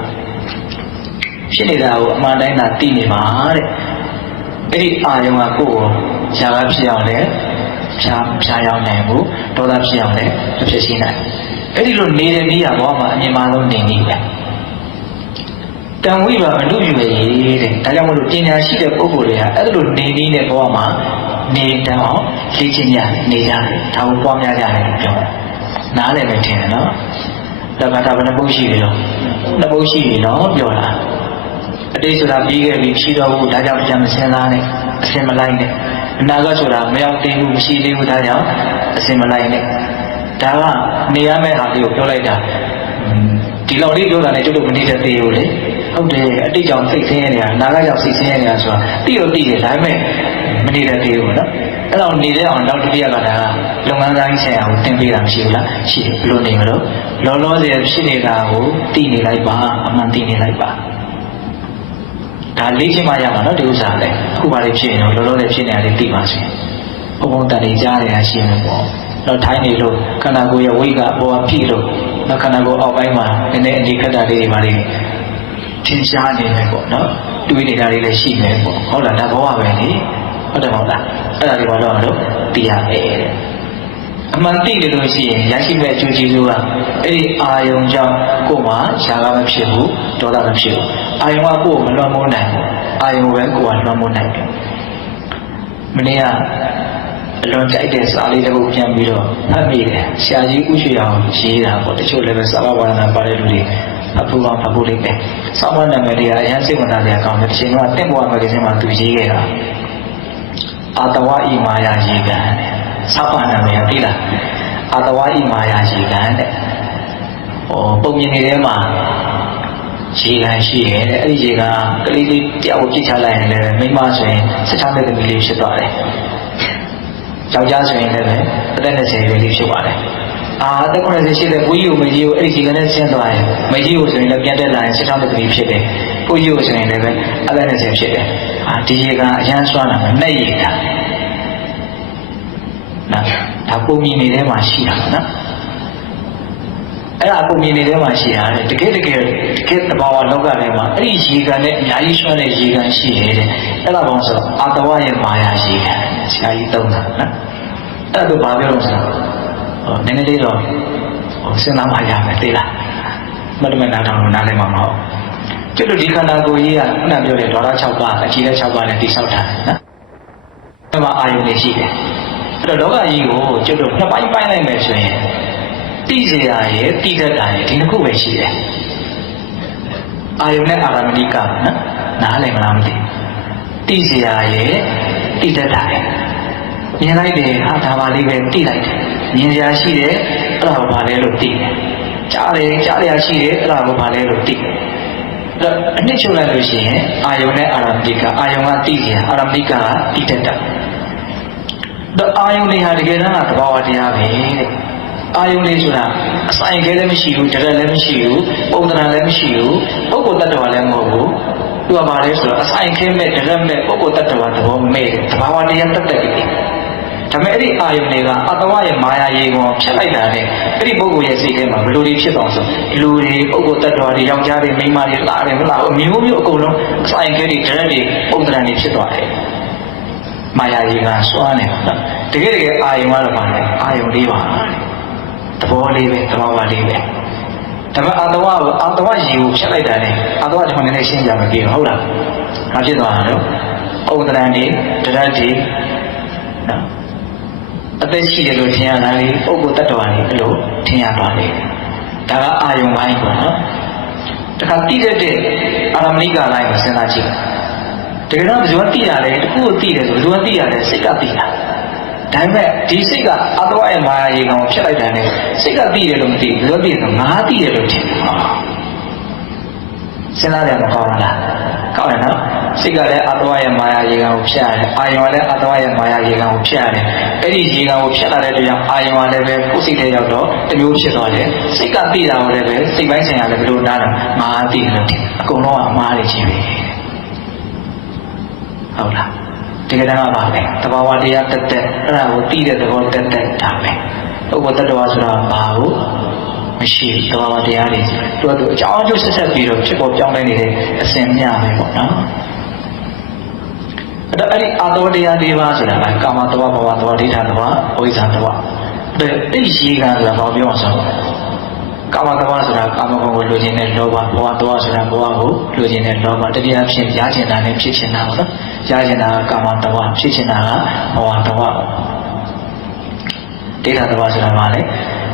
ဖြစ်နေတာကိုအမှန်တိုင်းသာသိနေပါတဲ့အဲ့ဒီအာယုံကကိုယ်ကိုຢာကဖြစ်အောင်လည်းဖြားရောက်နိုင်ဘူးဒေါသဖြစ်အောင်လည်းမဖြစ်ရှိနိုင်အဲ့ဒီလိုနေတဲ့နေရာပေါ်မှာအမြင်မှလုံးနေနေတယ်တန်ဝိပါအမှုပြုရည်တဲ့ဒါကြောင့်မလို့ပညာရှိတဲ့ပုဂ္ဂိုလ်တွေကအဲ့လိုနေနေတဲ့ဘဝမှာနေတောင်လေ့ကျင့်ကြနေကြတယ်ဒါကိုပွားများကြတယ်လို့ပြောတာနားလည်းပဲထင်တယ်နော်တက္ကသဘယ်နှပုတ်ရှိပြီလို့နှစ်ပုတ်ရှိပြီနော်ပြောတာအတိတ်ဆိုတာပြီးခဲ့ပြီရှိတော့ဘူးဒါကြောင့်တရားမစင်စားနဲ့အစင်မလိုက်နဲ့အနာဂတ်ဆိုတာမရောက်သေးဘူးမရှိသေးဘူးဒါကြောင့်အစင်မလိုက်နဲ့ဒါကနေရမယ့်ဟာလေးကိုပြောလိုက်တာဒီလောက်လေးပြောတာနဲ့ကျုပ်တို့မနေတတ်သေးဘူးလေဟုတ်တယ်အတိတ်ကြောင့်စိတ်ဆင်းရဲနေတာအနာဂတ်ကြောင့်စိတ်ဆင်းရဲနေတာဆိုတာသိတော့သိတယ်ဒါပေမဲ့မနေတတ်သေးဘူးနော်အဲ့တော့နေတဲ့အောင်နောက်ဒုတိယကဒါကလုပ်ငန်းတိုင်းဆိုင်ရာကိုသင်ပေးတာမရှိဘူးလားရှိတယ်ဘယ်လိုနေမလို့လောလောဆယ်ဖြစ်နေတာကိုသိနေလိုက်ပါအမှန်သိနေလိုက်ပါဒါလေ့ကျင့်မှရမှာနော်ဒီဥစ္စာလည်းအခုပါလေဖြစ်ရင်တော့လောလောဆယ်ဖြစ်နေတာလေးသိပါစေ ဘုံတန်လေးကြားရတာရှိမယ်ပေါ့တော့ထိုင်းနေလို့ခန္ဓာကိုယ်ရဲ့ဝိကဘောဖိလို့နောက်ခန္ဓာကိုယ်အောက်ပိုင်းမှာနည်းနည်းအနေခက်တာလေးတွေပါလေထင်ရှားနေမယ်ပေါ့နော်တွေးနေတာလေးလည်းရှိမယ်ပေါ့ဟုတ်လားဒါဘောကပဲလေဟုတ်တယ်မဟုတ်လားအဲ့ဒါတွေဘာလို့မလို့သိရမယ်တဲ့အမှန်သိတယ်လို့ရှိရင်ရရှိမဲ့အကျိုးကျေးဇူးကအဲ့ဒီအာယုံကြောင့်ကိုယ်မှာရှားကားမဖြစ်ဘူးဒေါသမဖြစ်ဘူးအာယုံကကိုယ်ကိုမလွှမ်းမိုးနိုင်ဘူးအာယုံပဲကိုယ်ကလွှမ်းမိုးနိုင်တယ်မနေ့ကအလွန်ကြိုက်တဲ့စာလေးတစ်ခုပြန်ပြီးတော့ဖတ်မိတယ်ဆရာကြီးဥရွှေအောင်ရေးတာပေါ့တချို့လည်းပဲစာမဝါဒနာပါတဲ့လူတွေအဖူအောင်ဖတ်ဖို့လေးပဲစာမနာမည်တွေကအရင်စိတ်ဝင်စားစရာကောင်းတယ်တစ်ချိန်တော့တင့်ဘဝမဂ္ဂဇင်းမှာသူရေးခဲ့တာအာတဝဣမာယာရေးကံတဲ့စာမနာမည်သိလားအာတဝဣမာယာရေးကံတဲ့ပုံမြင်နေထဲမှာရေကန်ရှိရဲ့တဲ့အဲ့ဒီရေကန်ကလေးလေးတယောက်ကိုပြစ်ချလိုက်ရင်လည်းမိမဆိုရင်16နှစ်သမီးလေးဖြစ်သွားတယ်ယောက်ျားဆိုရင်လည်းအသက်20ပဲလေးဖြစ်သွားတယ်အသက်90ရှိတဲ့ကိုကြီးကိုမကြီးကိုအဲ့ဒီရေကန်နဲ့ဆင်းသွားရင်မကြီးကိုဆိုရင်လည်းပြန်တက်လာရင်16နှစ်သမီးဖြစ်တယ်ကိုကြီးကိုဆိုရင်လည်းအသက်20ဖြစ်တယ်ဒီရေကန်အရန်ဆွမ်းတာနဲ့ရေကန်နော်ဒါပုံမြင်နေထဲမှာရှိတာနော်အဲ့ဒါပုံမြင်နေထဲမှာရှိရတယ်တကယ်သဘာဝလောကထဲမှာအဲ့ဒီရေကန်နဲ့အများကြီးဆွမ်းတဲ့ရေကန်ရှိရဲ့တဲ့အဲ့ဒါဘောဆိုအာတဝရဲ့မာယာရေကန်ဆရာကြီးသုံးတာနော်အဲ့ဒါဘာပြောလို့ဆိုတော့နည်းနည်းလေးတော့စဉ်းစားမှရမယ်သိလားမတမနာတောင်လို့နားလည်မှာမဟုတ်ကျွတ်တို့ဒီခန္ဓာကိုယ်ကြီးကခုနပြောတဲ့ဒေါရ6ပါးအခြေလက်6ပါးနဲ့တိဆောက်တာနော်အဲ့မှာအာယုန်လေးရှိတယ်အဲ့တော့လောကကြီးကိုကျွတ်တို့နှစ်ပိုင်းပိုင်းလိုက်မယ်ဆိုရင်တိစေရရဲ့တိတတ်တာရဲ့ဒီနှစ်ခုပဲရှိတယ်အာယုန်နဲ့အာရမဏိကနော်နားလည်မလားမသိတိစေရရဲ့တိတတ်တာရဲ့မြင်လိုက်တယ်ဟာဒါပါလေးပဲတိလိုက်တယ်မြင်ရရှိတယ်အဲ့ဒါဘာလဲလို့သိတယ်ကြားရရှိတယ်အဲ့ဒါဘာလဲလို့သိတယ်အဲ့အနှစ်ချုပ်လိုက်လို့ရှိရင်အာယုန်နဲ့အာရမဏိကအာယုန်ကတိစေရအာရမဏိကတိတတ်တာတော့အာယုန်တွေဟာတကယ်တမ်းကသဘာဝတရားပဲတဲ့အာယုန်လေးဆိုတာအဆိုင်ခဲလည်းမရှိဘူးတရက်လည်းမရှိဘူးပုံသဏ္ဍာန်လည်းမရှိဘူးပုဂ္ဂိုလ်တ attva လည်းမဟုတ်ဘူးသူကဘာလဲဆိုတော့အဆိုင်ခဲမဲ့တရက်မဲ့ပုဂ္ဂိုလ်တ attva သဘောမဲ့တယ်သဘာဝတရားတက်တယ်ဒါပေမဲ့အဲ့ဒီအာယုန်တွေကအတဝရဲ့မာယာရေကိုဖြတ်လိုက်တာနဲ့အဲ့ဒီပုဂ္ဂိုလ်ရဲ့စိတ်ထဲမှာဘယ်လိုတွေဖြစ်သွားဆိုဒီလူတွေပုဂ္ဂိုလ်တ attva တွေယောက်ျားတွေမိန်းမတွေလှတယ်မလားအမျိုးမျိုးအကုန်လုံးအဆိုင်ခဲတွေတရက်တွေပုံသဏ္ဍာန်တွေဖြစ်သွားတယ်မာယာရေကစွမ်းနေနော်တကယ်အာယုန်ကတော့ပါလေအာယုန်လေးပါသဘောလေးပဲသဘာဝလေးပဲဒါပေမဲ့အာတဝရေကိုဖြတ်လိုက်တာနဲ့အာတဝကျွန်တော်နည်းနည်းရှင်းပြမပြေဘူးဟုတ်လားဘာဖြစ်သွားတာလဲပုံသဏ္ဍာန်တွေတရက်တွေနော်အသက်ရှိတယ်လို့ထင်ရတာလေပုဂ္ဂိုလ်တ attva တွေအဲ့လိုထင်ရပါလေဒါကအာယုန်ပိုင်းပေါ့နော်တခါတိတဲ့အာရမဏိကလိုက်ကိုစဉ်းစားကြည့်တကယ်တော့ဘယ်သူကသိရတယ်တခုကိုသိတယ်ဆိုဘယ်သူကသိရတယ်စိတ်ကသိတာဒါပေမဲ့ဒီစိတ်ကအတဝရဲ့မာယာရေကောင်ကိုဖြတ်လိုက်တာနဲ့စိတ်ကသိတယ်လို့မသိဘူးဘယ်လိုသိလဲဆိုငါသိတယ်လို့ထင်တယ်ဟောစဉ်းစားတယ်မကောင်းလားကောင်းတယ်နော်စိတ်ကလည်းအတဝရဲ့မာယာရေကောင်ကိုဖြတ်ရတယ်အာယုံကလည်းအတဝရဲ့မာယာရေကောင်ကိုဖြတ်ရတယ်အဲ့ဒီရေကောင်ကိုဖြတ်လာတဲ့အတွက်ကြောင့်အာယုံကလည်းပဲကိုယ်စိတ်ထဲရောက်တော့တမျိုးဖြစ်သွားတယ်စိတ်ကသိတာကိုလည်းပဲစိတ်ပိုင်းဆိုင်ရာလည်းဘယ်လိုနားလဲငါသိတယ်လို့ထင်အကုန်လုံးကအမှားတွေကြီးပဲဟုတ်လားတကယ်တမ်းကပါပဲတဘာဝတရားတက်တက်အဲ့ဒါကိုသိတဲ့သဘောတက်တက်ဒါပဲပုဂ္ဂိုလ်တ attva ဆိုတာဘာလို့မရှိသဘာဝတရားတွေသူအကြောင်းအကျိုးဆက်ပြီးတော့ဖြစ်ပေါ်ပြောင်းလဲနေတဲ့အစဉ်မျှပဲပေါ့နော်အဲ့ဒီအာတောတရား၄ပါးဆိုတာကကာမတဝဘဝတဝဒိဋ္ဌတဝဝိဇ္ဇာတဝအဲ့ဒီရေကဆိုတာဘာပြောအောင်ဆိုကာမတဝဆိုတာကာမဂုဏ်ကိုလိုချင်တဲ့လောဘဘဝတဝဆိုတာဘဝကိုလိုချင်တဲ့လောဘတတိယဖြစ်ရချင်တာနဲ့ဖြစ်ချင်တာပေါ့နော်ရချင်တာကကာမတဝဖြစ်ချင်တာကဘဝတဝဒိဋ္ဌတဝဆိုတာဘာလဲ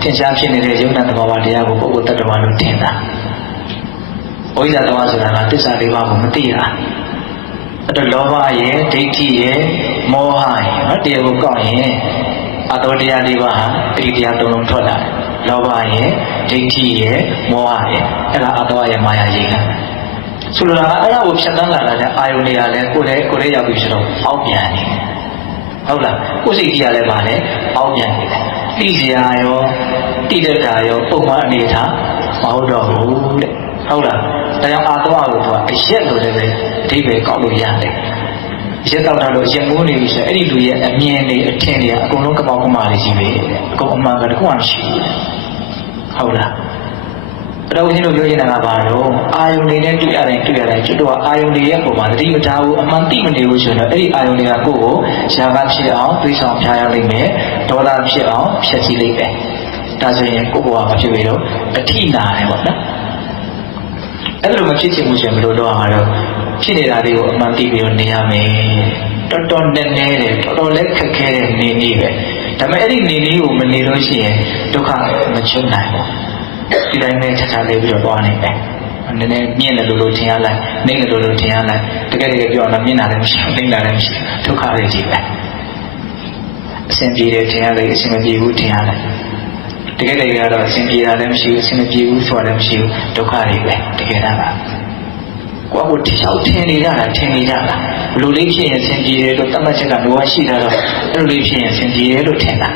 သင်္ချာဖြစ်နေတဲ့ယုံနာတဘာဝတရားကိုပုဂ္ဂိုလ်တ attva လို့ထင်တာဝိဇ္ဇာတဝဆိုတာကသစ္စာ၄ပါးကိုမသိတာအဲ့တော့လောဘရဲ့ဒိဋ္ဌိရဲ့မောဟရဲ့နော်တရားကိုကောက်ရင်အတောတရား၄ပါးဟာအဲ့ဒီတရား၃လုံးထွက်လာတယ်လောဘရဲ့ဒိဋ္ဌိရဲ့မောဟရဲ့အဲ့ဒါအတောရဲ့မာယာရေကဆိုလိုတာကအဲ့ဒါကိုဖြတ်တန်းလာတဲ့အာယုန်တွေကလည်းကိုယ်လည်းရောက်ပြီဆိုတော့အောက်ပြန်နေဟုတ်လားကိုယ်စိတ်ကြီးကလည်းပါလေအောက်ပြန်နေတယ်တိစရာရောတိတ္တာရောပုံမှန်အနေထားမဟုတ်တော့ဘူးတဲ့ဟုတ်လားဒါကြောင့်အာတဝကိုသူကအရက်လို့လည်းအဓိပ္ပာယ်ကောက်လို့ရတယ် ရက်တော့တော့ရက်မိုးနေပြီဆိုအဲ့ဒီလူရဲ့အမြင်တွေအထင်တွေအကုန်လုံးကပောက်ကမာလေးကြီးပဲအကုန်အမှန်ကတခုမှမရှိဘူးဟုတ်လားအဲ့တော့ဦးဇင်းတို့ပြောနေတာကဘာလို့အာယုန်တွေနဲ့တွေ့ရတယ်ကျွတ်တော့အာယုန်တွေရဲ့ပုံမှာသတိမထားဘူးအမှန်သိမနေဘူးဆိုတော့အဲ့ဒီအာယုန်တွေကကိုယ့်ကိုရှားကားဖြစ်အောင်သိဆောင်ဖျားရလိမ့်မယ်ဒေါသဖြစ်အောင်ဖြည့်ဆည်းလိမ့်မယ်ဒါဆိုရင်ကိုယ့်ဘဝမဖြစ်ပြီတော့အထိနာတယ်ပေါ့နော်အဲ့လိုမဖြစ်ချင်ဘူးဆိုရင်ဘယ်လိုလုပ်ရမှာတော့ဖြစ်နေတာလေးကိုအမှန်သိပြီးတော့နေရမယ်တော်တော်နဲ့နေတယ်တော်တော်လည်းခက်ခဲတဲ့နေနည်းပဲဒါပေမဲ့အဲ့ဒီနေနည်းကိုမနေလို့ရှိရင်ဒုက္ခမချုပ်နိုင်ဘူးဒီတိုင်းပဲခြားခြားလေးပြီးတော့သွားနေတယ်နည်းနည်းမြင့်တယ်လို့ထင်ရလိုက်နှိမ့်တယ်လို့ထင်ရလိုက်တကယ်တကယ်ပြောတော့မြင့်တာလည်းမရှိဘူးနှိမ့်တာလည်းမရှိဘူးဒုက္ခတွေကြီးပဲအစဉ်ပြေတယ်ထင်ရလိုက်အစဉ်မပြေဘူးထင်ရလိုက်တကယ်တကယ်ကတော့အစဉ်ပြေတာလည်းမရှိဘူးအစဉ်မပြေဘူးဆိုတာလည်းမရှိဘူးဒုက္ခတွေပဲတကယ်တော့ကိုယ့်ကိုတိကျထင်နေကြတာလူလေးဖြစ်ရင်အစဉ်ပြေတယ်လို့တတ်မှတ်ချက်ကလိုရှိတာတော့အဲ့လိုလေးဖြစ်ရင်အစဉ်ပြေတယ်လို့ထင်တာ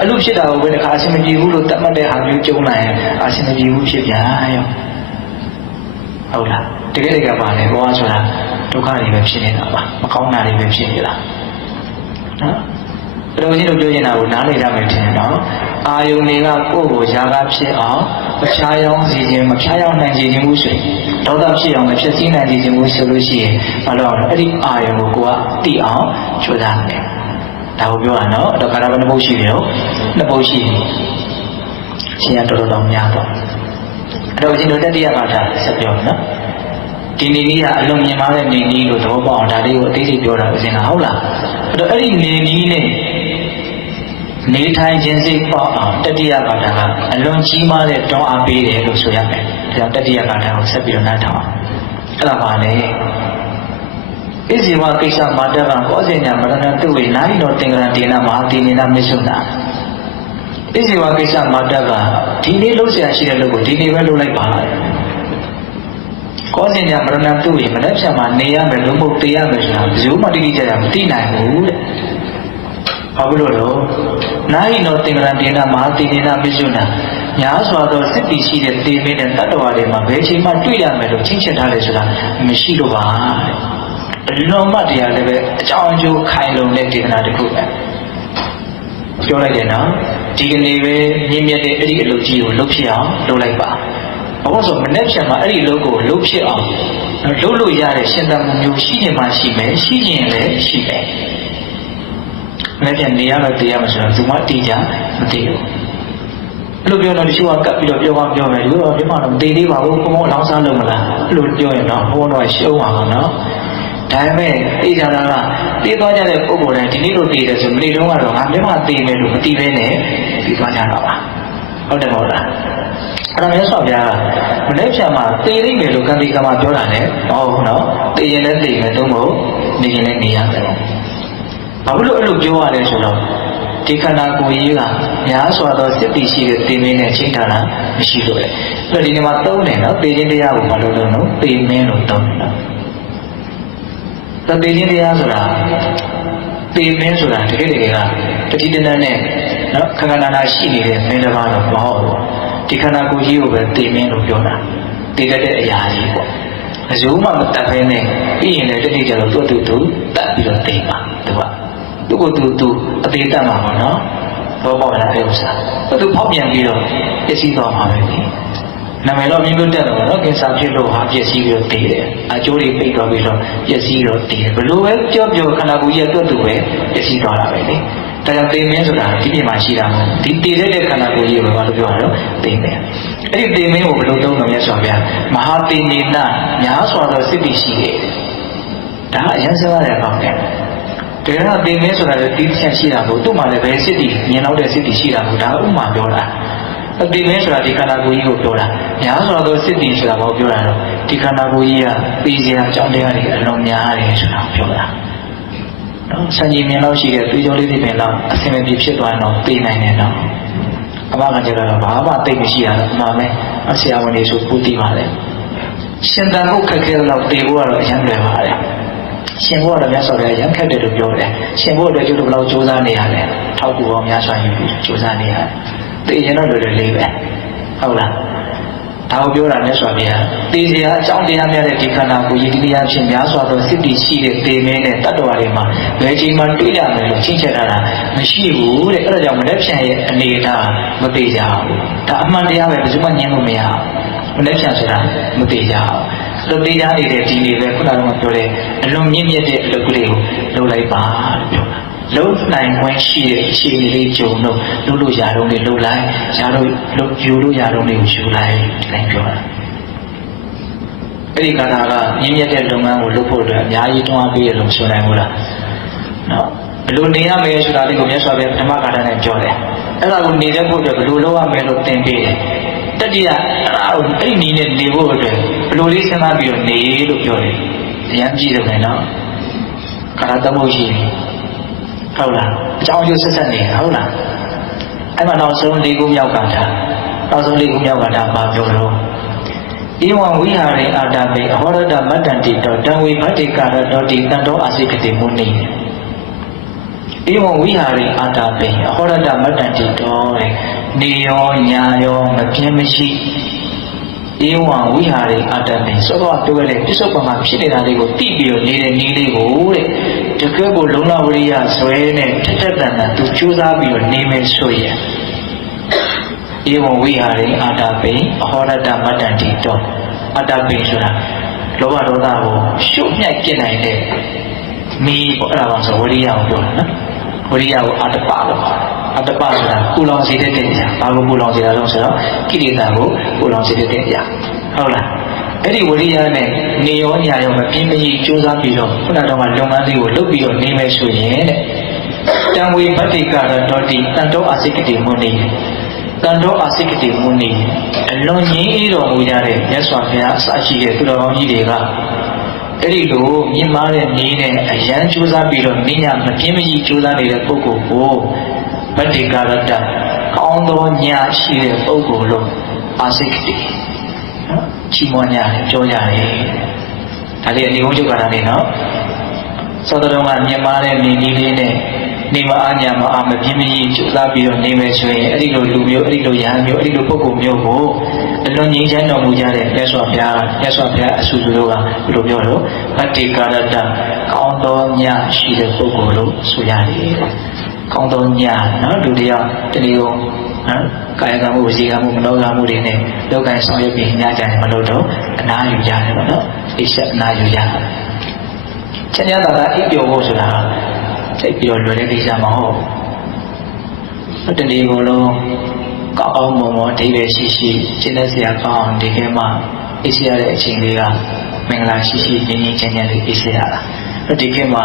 အဲ့လိုဖြစ်တာကိုဘယ်တစ်ခါအစဉ်မပြေဘူးလို့တတ်မှတ်တဲ့ဟာမျိုးကြုံလာရင်အစဉ်မပြေဘူးဖြစ်ပြန်ရောဟုတ်လားတကယ်တကယ်ပါလေဘောဆိုတာဒုက္ခတွေပဲဖြစ်နေတာပါမကောင်းတာတွေပဲဖြစ်နေတာနော်အဲ့တော့ဦးဇင်းတို့ပြောနေတာကိုနားလည်ရမယ်ထင်တယ်နော်အာယုန်တွေကကိုယ့်ကိုຢာကဖြစ်အောင်မဖြားယောင်းစေခြင်းမဖြားယောင်းနိုင်စေခြင်းမှုဆိုရင်ဒေါသဖြစ်အောင်မဖြစ်စည်းနိုင်စေခြင်းမှုဆိုလို့ရှိရင်ဘာလို့လဲအဲ့ဒီအာယုန်ကိုကိုကသိအောင်ကြိုးစားမယ်ဒါကိုပြောရနော်အဲ့တော့ခါရဘယ်နှပုတ်ရှိတယ်ဟုတ်နှစ်ပုတ်ရှိတယ်ရှင်ရတော်တော်များတော့အဲ့တော့ဦးဇင်းတို့တတိယဘာသာဆက်ပြောမယ်နော်ဒီနေနည်းကအလွန်မြင်မာတဲ့နေနည်းလို့သဘောပေါက်အောင်ဒါလေးကိုအသေးစိတ်ပြောတာဦးဇင်းကဟုတ်လားအဲ့တော့အဲ့ဒီနေနည်းနဲ့နေထိုင်ခြင်းစိတ်ပေါအောင်တတိယဘာသာကအလွန်ကြီးမားတဲ့တောင်းအားပေးတယ်လို့ဆိုရမယ်ဒါကြောင့်တတိယဘာသာကိုဆက်ပြီးတော့နားထောင်အောင်အဲ့ဒါပါလေဣဇေဝကိစ္စမာတကကောဇေညာမရဏတုဝေနာဟိနောတင်္ဂရတေနမဟာတိနေနမစ္ဆုနာဣဇေဝကိစ္စမာတကဒီနေ့လုပ်เสียရှိတဲ့လုပ်ကိုဒီနေ့ပဲလုပ်လိုက်ပါကောဇေညာမရဏတုဝေမနေ့ဖြတ်မှာနေရမယ်လို့မဟုတ်တေးရမယ်ဆိုတာဘယ်လိုမှတိတိကျကျမသိနိုင်ဘူးတဲ့ဘာလို့လဲနာဟိနောတင်္ဂရတေနမဟာတိနေနမစ္ဆုနာညာစွာသောစစ်တီရှိတဲ့သေမင်းတဲ့တတ္တဝါတွေမှာဘယ်ချိန်မှတွေ့ရမယ်လို့ချင်းချက်ထားတယ်ဆိုတာမရှိလို့ပါအလုံးမတရားလည်းပဲအကြောင်းအကျိုးခိုင်လုံတဲ့ဒေသနာတစ်ခုပဲပြောလိုက်တယ်နော်ဒီကနေ့ပဲမြင့်မြတ်တဲ့အဲ့ဒီအလုပ်ကြီးကိုလုပ်ဖြစ်အောင်လုပ်လိုက်ပါဘာလို့ဆိုမနေ့ဖြန်မှာအဲ့ဒီအလုပ်ကိုလုပ်ဖြစ်အောင်လုပ်လို့ရတဲ့ရှင်သန်မှုမျိုးရှိနေမှရှိမယ်ရှိရင်လည်းရှိမယ်မနေ့ပြန်နေရမယ်တရားမှဆိုတော့သူမတည်ကြမတည်ဘူးအဲ့လိုပြောတော့တချို့ကကပ်ပြီးတော့ပြောမယ်ဒီတော့ဒီမှာတော့မတည်သေးပါဘူးဘုံဘုံလောင်းစားလုပ်မလားအဲ့လိုပြောရင်တော့ဘုံတော့ရှုံးပါတော့နော်ဒါပေမဲ့သိကြတာကသိသွားကြတဲ့ပုံပေါ်တိုင်းဒီနေ့လိုသိတယ်ဆိုမနေ့တုန်းကတော့ငါမျက်မှောက်သိမယ်လို့မသိဘဲနဲ့သိသွားကြတော့ပါဟုတ်တယ်မဟုတ်လားအဲ့ဒါမျိုးဆိုပြားမနေ့ဖြန်မှာသိလိမ့်မယ်လို့ကံဒီကမှာပြောတာနဲ့မဟုတ်ဘူးနော်သိရင်လည်းသိမယ်သုံးဖို့နေရင်လည်းနေရတယ်ဘာလို့အဲ့လိုပြောရလဲဆိုတော့ဒီခန္ဓာကိုယ်ကြီးကများစွာသောစစ်တီရှိတဲ့သိမင်းနဲ့ချိန်ထားတာမရှိလို့လေအဲ့တော့ဒီနေ့မှာသုံးတယ်နော်သိခြင်းတရားကိုမလုပ်လို့နော်သိမင်းလို့သုံးတယ်နော်တတိယတရားဆိုတာသေမင်းဆိုတာတကယ်တကယ်ကတတိတနနဲ့နော်ခန္ဓာနာရှိနေတဲ့မင်းတစ်ပါးတော့မဟုတ်ဘူးဒီခန္ဓာကိုယ်ကြီးကိုပဲသေမင်းလို့ပြောတာသေတဲ့အရာကြီးပေါ့အစုံမှမတတ်ဘဲနဲ့ပြီးရင်လည်းတတိကျတော့သူ့တတ်ပြီးတော့သေပါသူကသူအသေးတတ်မှာပေါ့နော်ဘောပေါက်လာတဲ့ဥစ္စာသူဖောက်ပြန်ပြီးတော့ပစ္စည်းသွားမှာပဲနာမည်တော့မြင်လို့တက်တယ်ပေါ့နော်ကင်ဆာဖြစ်လို့ဟာပျက်စီးပြီးတော့တည်တယ်အကျိုးတွေပိတ်သွားပြီးတော့ပျက်စီးတော့တည်တယ်ဘလို့ပဲကြောခန္ဓာကိုယ်ကြီးအတွက်သူပဲပျက်စီးသွားတာပဲလေဒါကြောင့်သိမင်းဆိုတာဒီပြင်မှာရှိတာမဟုတ်ဒီတည်တဲ့ခန္ဓာကိုယ်ကြီးကိုဘာလို့ပြောရတော့သိမင်းအဲ့ဒီသိမင်းကိုဘယ်လိုသုံးလို့မြတ်စွာဘုရားမဟာတိနေနများစွာသောစိတ္တိရှိတယ်ဒါအရင်စားရအောင်တယ်တကယ်တော့သိမင်းဆိုတာလည်းတိကျရှိတာကိုသူ့မှာလည်းပဲစိတ္တိမြင်တော့တဲ့စိတ္တိရှိတာကိုဒါဥမာပြောတာအတိမင်းဆိုတာဒီခန္ဓာကိုယ်ကြီးကိုပြောတာများစွာသောစစ်တီဆိုတာဘာပြောတာတော့ဒီခန္ဓာကိုယ်ကြီးကပြီးစရာအကြောင်းတရားတွေအလုံးများတယ်ဆိုတာပြောတာနော်စံကြီးမြင်လို့ရှိတဲ့သွေးကြောလေးတွေပြင်တော့အဆင်မပြေဖြစ်သွားတော့သိနိုင်တယ်နော်အမကကြတော့ဘာမှသိမရှိရတော့အမှန်ပဲအဆရာဝန်တွေဆိုပူတည်ပါလေရှင်သန်ဖို့ခက်ခဲတော့သိဖို့ကတော့အရင်လွယ်ပါတယ်ရှင်ဖို့ကတော့များစွာလည်းရမ်းခက်တယ်လို့ပြောတယ်ရှင်ဖို့အတွက်ကျတော့ဘယ်လောက်စူးစမ်းနေရလဲထောက်ကူပေါင်းများစွာယူပြီးစူးစမ်းနေရတယ်သိရင်တော့လွယ်လွယ်လေးပဲဟုတ်လား ဒါကိုပြောတာနဲ့ဆိုပြတေစရာအကြောင်းတရားများတဲ့ဒီခန္ဓာကိုယ်ယဉ်တရားဖြင့်များစွာသောစိတ္တိရှိတဲ့တေမင်းနဲ့တတ္တဝါတွေမှာဘယ်ချိန်မှတွေ့ရမယ်လို့ချင်းချက်ထားတာမရှိဘူးတဲ့အဲ့ဒါကြောင့်မနေ့ဖြန်ရဲ့အနေအထားမသေးကြဘူးဒါအမှန်တရားပဲဘယ်သူမှညှင်းလို့မရဘူးမနေ့ဖြန်ဆိုတာမသေးကြဘူးလို့တရားနေတဲ့ဒီနေ့ပဲခုနကပြောတဲ့အလွန်မြင့်မြတ်တဲ့အလုပ်ကလေးကိုလုပ်လိုက်ပါလို့ပြောတာလုံးနိုင်ခွင့်ရှိတဲ့အခြေအနေလေးကြုံတော့လို့ရတော့လေလှုပ်လိုက်ရတော့ယူလို့ရတော့လေကိုယူလိုက်ဒီတိုင်းပြောတာအဲ့ဒီကဏ္ဍကမြင့်မြတ်တဲ့လုပ်ငန်းကိုလုပ်ဖို့အတွက်အများကြီးတွန်းအားပေးရလို့ဆိုနိုင်ဘူးလားနော်ဘယ်လိုနေရမယ်ဆိုတာလေးကိုမြတ်စွာဘုရားဓမ္မဂါထာနဲ့ပြောတယ်အဲ့ဒါကိုနေတဲ့ဖို့အတွက်ဘယ်လိုလုပ်ရမယ်လို့သင်ပေးတယ်တတိယအဲ့ဒီနည်းနဲ့နေဖို့အတွက်ဘယ်လိုလေးစဉ်းစားပြီးတော့နေလို့ပြောတယ်အရင်ကြည့်တယ်နော်ကာရသမုတ်ရှိပြီဟုတ်လားအကြောင်းအကျိုးဆက်ဆက်နေတာဟုတ်လားအဲ့မှာနောက်ဆုံး၄ခုမြောက်ကတာနောက်ဆုံး၄ခုမြောက်ကတာဘာပြောလို့ဧဝံဝိဟာရေအာတပေအဟောရတမတ္တန္တိတောတံဝေဘတ္တိကာရတောတိတံတောအာစိကတိမုနိဧဝံဝိဟာရေအာတပေအဟောရတမတ္တန္တိတောတဲ့နေရောညာရောမပြင်းမရှိဧဝံဝိဟာရေအာတပေဆိုတော့ပြောရတဲ့ပြစ္ဆုတ်ပံမှာဖြစ်နေတာလေးကိုတိပြီးတော့နေတဲ့နည်းလေးကိုတဲ့တကယ်ကိုလုံလဝရိယဇွဲနဲ့ထက်ထက်တန်တန်သူကြိုးစားပြီးတော့နေမယ်ဆိုရင်ဧဝံဝိဟာရေအာတပေအဟောရတမတ္တန္တိတောအတ္တပေဆိုတာလောဘဒေါသကိုရှုပ်ညှက်ပြနိုင်တဲ့မီးပေါ့အဲ့ဒါပါဆိုဝရိယကိုပြောတာနော်ဝရိယကိုအတ္တပလို့ခေါ်တယ်အတ္တပဆိုတာပူလောင်စေတဲ့အရာဘာကိုပူလောင်စေတာလဲဆိုတော့ကိလေသာကိုပူလောင်စေတဲ့အရာဟုတ်လားအဲ့ဒီဝရိယနဲ့နေရောညာရောမပြင်းမကြီးစူးစမ်းပြီးတော့ခုနကတော့လုပ်ငန်းလေးကိုလုပ်ပြီးတော့နေမယ်ဆိုရင်တဲ့တံဝေဘတ္တိကာရတောတိတန်တောအာစိကတိမုနိတန်တောအာစိကတိမုနိအလွန်ကြီးအေးတော်မူကြတဲ့မြတ်စွာဘုရားအစရှိတဲ့သူတော်ကောင်းကြီးတွေကအဲ့ဒီလိုမြင့်မားတဲ့နေနဲ့အရန်စူးစမ်းပြီးတော့နေညာမပြင်းမကြီးစူးစမ်းနေတဲ့ပုဂ္ဂိုလ်ကိုဘတ္တိကာရတကောင်းသောညာရှိတဲ့ပုဂ္ဂိုလ်လို့အာစိကတိချီးမွမ်းကြတယ်ပြောကြတယ်ဒါလေးအနိဝုချုပ်ကာရလေးနော်သောတော်ကမြင်မာတဲ့နေနည်းလေးနဲ့နေမအားညာမအားမပြင်းမကြီးကြိုးစားပြီးတော့နေမယ်ဆိုရင်အဲ့ဒီလိုလူမျိုးအဲ့ဒီလိုယဟန်မျိုးအဲ့ဒီလိုပုဂ္ဂိုလ်မျိုးကိုအလွန်ငြိမ်းချမ်းတော်မူကြတဲ့မြတ်စွာဘုရားအဆူဆူတို့ကဘယ်လိုပြောလို့ဗတ္တိကာရတကောင်းသောညာရှိတဲ့ပုဂ္ဂိုလ်လို့ဆိုရတယ်ကောင်းသောညာနော်လူတရားတနည်းကိုကာယကံမှုဝစီကံမှုမနောကံမှုတွေနဲ့လောကံဆောင်ရွက်ပြီးညကြတယ်မလို့တော့အနာယူရတယ်ပေါ့နော်အိဆက်အနာယူရတယ်ချမ်းသာတာအိပ်ပျော်ဖို့ဆိုတာစိတ်ပြောလွယ်တဲ့ကိစ္စမဟုတ်ဘူးတနည်းကိုလုံးကောင်းအောင်မွန်မွန်အဓိပ္ပာယ်ရှိရှင်းတဲ့ဆရာကောင်းဒီထဲမှာအိပ်ရတဲ့အချိန်လေးကမင်္ဂလာရှိငြိမ်းငြိမ်းချမ်းချမ်းလေးအိပ်ရတာဒီခေတ်မှာ